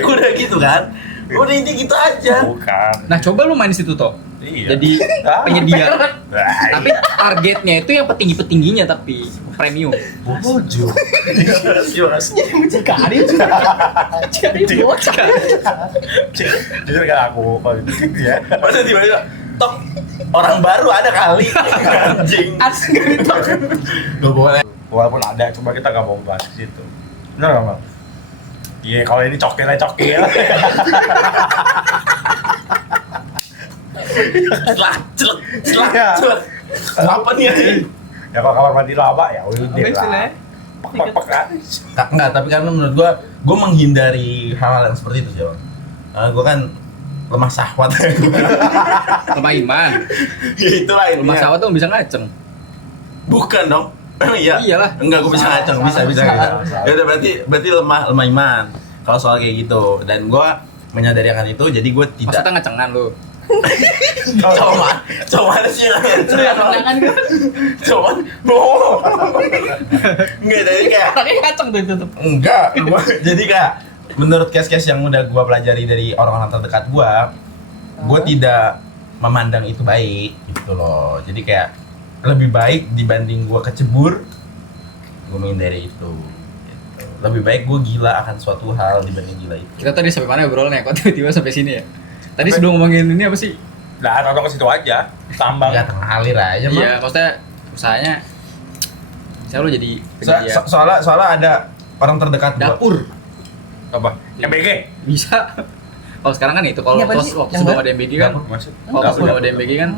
udah gitu kan. Udah inti gitu aja. Bukan. Nah, coba lu main di situ toh. Iya. Jadi penyedia. Nah, Tapi targetnya itu yang petinggi-petingginya tapi premium. Bojo. Mucikari. Mucikari bocah. jujur kan aku kalau itu ya. Masa tiba-tiba tok orang baru ada kali. Anjing. Asli gitu. Gak boleh. Walaupun ada, cuma kita nggak mau bahas ke situ. Benar nggak, Mal? Iya, kalau ini cokil. Celak. Iya. Apa nih anjing? Ya kalau kamar mandi lama ya udah Apa istilahnya? lah. Pak aja. Enggak, tapi karena menurut gua menghindari hal-hal yang seperti itu sih, Bang. Gua kan lemah syahwat. Lemah iman. Ya itulah Lemah intinya. sawat tuh bisa ngaceng. Bukan dong. Iya. Iyalah. Enggak, gua bisa Salah, ngaceng, salah, bisa. salah. Ya udah berarti lemah iman. Kalau soal kayak gitu, dan gua menyadari akan itu, jadi gua tidak. Maksudnya ngacengan lu. Coba sih yang Lu yang menangan kan? Coba. Oh. Enggak, jadi kayak Tapi kacang tuh itu tuh. enggak. Jadi kayak menurut case-case yang udah gua pelajari dari orang-orang terdekat gua tidak memandang itu baik gitu loh. Jadi kayak lebih baik dibanding gua kecebur, gua menghindari itu. Gitu. Lebih baik gua gila akan suatu hal dibanding gila itu. Kita tadi sampai mana obrolannya? Kok tiba-tiba sampai sini ya? Tadi sebelum ngomongin ini apa sih? Nah, atau ke situ aja. Tambang. Enggak ngalir aja, Bang. Iya, maksudnya usahanya misalnya lu jadi penyedia Soalnya ada orang terdekat gua. dapur. Apa? MBG. Bisa. Kalau sekarang kan itu, kalau Ini apa waktu sih? waktu Yang sebelum baru? ada MBG kan, Masih. kalau Dapur. sebelum ada MBG kan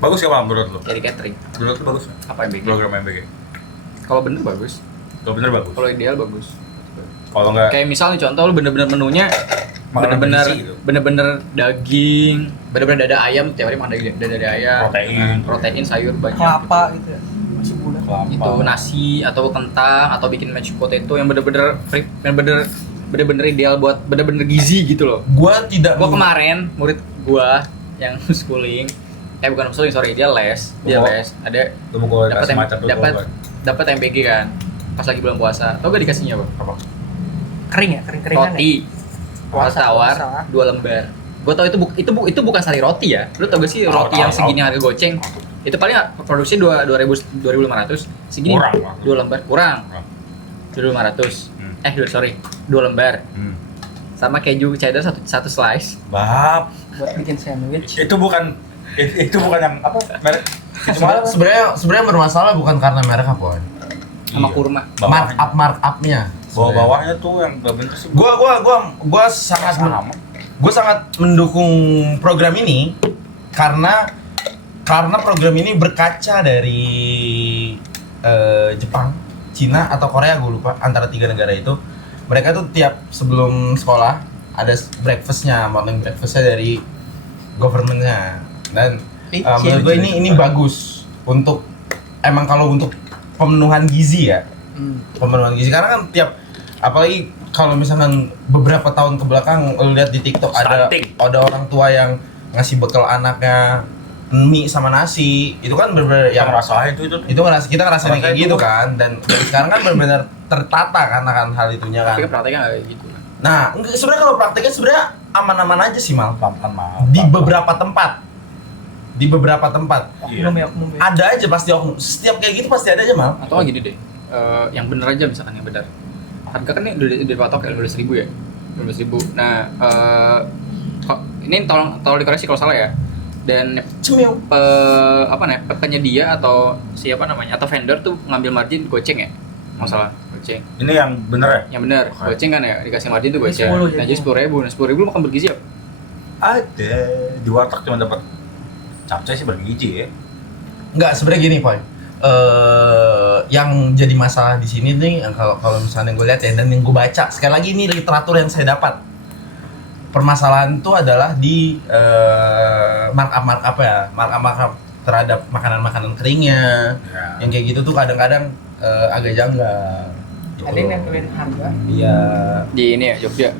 Bagus ya, Mal, menurut lu? jadi catering. Menurut lu bagus? Apa MBG? Program MBG. Kalau bener bagus, Kalau bener bagus. kalau ideal bagus. Kalau enggak Kayak misal nih contoh lu bener-bener menunya Makanan bener-bener berisi gitu. bener-bener daging, bener-bener dada ayam tiap hari makan dada ayam, protein sayur banyak. Kelapa gitu ya. Masih muda. kelapa. Itu nasi atau kentang atau bikin mashed potato yang bener-bener ideal buat bener-bener gizi gitu loh. Gua tidak Gua kemarin murid gua yang schooling, bukan schooling, sorry, dia les, Oh. ada Lu mau gua dapat kasih macam dulu. dapat MBG kan pas lagi bulan puasa. Tau gak dikasihnya apa? Kering ya, kering-keringan ya. Roti Puasa, tawar puasa. 2 lembar. Gue tau itu bukan sari roti ya. Lu tau gak sih roti yang segini harga goceng? Itu paling produksi 2.500. Segini Kurang lah. 2 lembar kurang. Kurang. 2.500. Sorry, 2 lembar. Sama keju cheddar satu slice. Bab, Buat bikin sandwich. itu bukan yang apa? Merek. Cuma sebenarnya bermasalah bukan karena merek apa. Sama Iya. kurma. Markup-nya. Bawah-bawahnya tuh yang gak bener sih. Gua sangat mendukung program ini karena program ini berkaca dari Jepang, Cina atau Korea, gue lupa, antara 3 negara itu. Mereka tuh tiap sebelum sekolah ada breakfastnya, morning breakfastnya dari governmentnya. Dan menurut gue ini bagus untuk emang kalau untuk pemenuhan gizi ya. Pemenuhan gizi karena kan tiap apalagi kalau misalkan beberapa tahun ke belakang lu lihat di TikTok Stunting. ada orang tua yang ngasih bekal anaknya mie sama nasi, itu kan bener-bener Yang yang rasain itu kita ngerasain kayak Ngerasain gitu itu. kan, dan sekarang kan benar-benar tertata kan akan hal itunya kan. Tapi kan prakteknya nggak kayak gitu. Nah, sebenarnya kalau prakteknya sebenarnya aman-aman aja sih, Mal. pelan-pelan mahal. Di beberapa tempat. Iya. Oknum ya, oknum ya. Ada aja pasti oknum. Setiap kayak gitu pasti ada aja, Mal. Atau nggak gini deh, yang bener aja misalkan yang benar. Harga kan ini udah dipatok ya 15.000 ya, 15.000. Nah, ini tolong dikoreksi kalau salah ya. dan Cemil. penyedia atau siapa namanya atau vendor tuh ngambil margin goceng ya, masalah goceng. Ini yang bener ya? Yang benar, Oke. goceng kan ya, dikasih margin tuh Ini goceng. 10 Nah jadi 10.000, nah 10.000 lu makan bergizi ya? Ada di warteg cuma dapat capcay sih bergizi ya. Enggak, sebenarnya gini, Poy. Yang jadi masalah di sini nih, kalau misalnya gue lihat ya, dan yang gue baca, sekali lagi ini literatur yang saya dapat. Permasalahan itu adalah di markup ya, markup terhadap makanan-makanan keringnya. Ya. Yang kayak gitu tuh kadang-kadang agak janggal. Gitu Ada yang loh. nentuin harga. Iya, Di ini ya Jogja.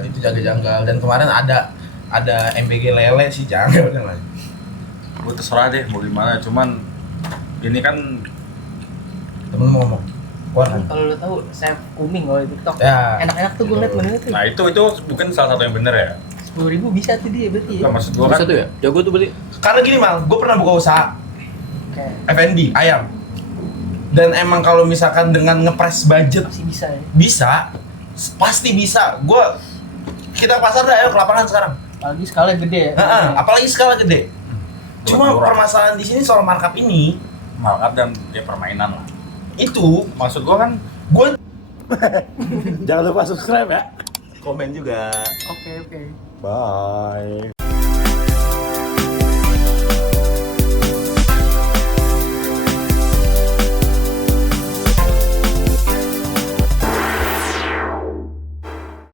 itu agak janggal. Dan kemarin ada MBG lele sih janggal kan. Gue terserah deh mau gimana, cuman ini kan Temen mau ngomong, keluar kan? Kalau lo tahu chef Kuming kalau di TikTok. Ya. Enak-enak tuh gue liat menu tuh. nah itu bukan salah satu yang bener ya. 10.000 bisa tuh dia berarti ya. Nah, maksud gue kan Bisa tuh ya? Jago tuh beli. Karena gini mal, gue pernah buka usaha Kayak F&B ayam. Dan emang kalau misalkan dengan ngepres budget masih bisa ya. bisa, pasti bisa. Kita ke pasar dah, ayo ke lapangan sekarang. Apalagi skala gede ya. Apalagi skala gede. Cuma murah. permasalahan di sini soal markup ini, markup dan ya permainan lah. itu Maksud gue kan gue jangan lupa subscribe ya. komen juga. Oke. Bye.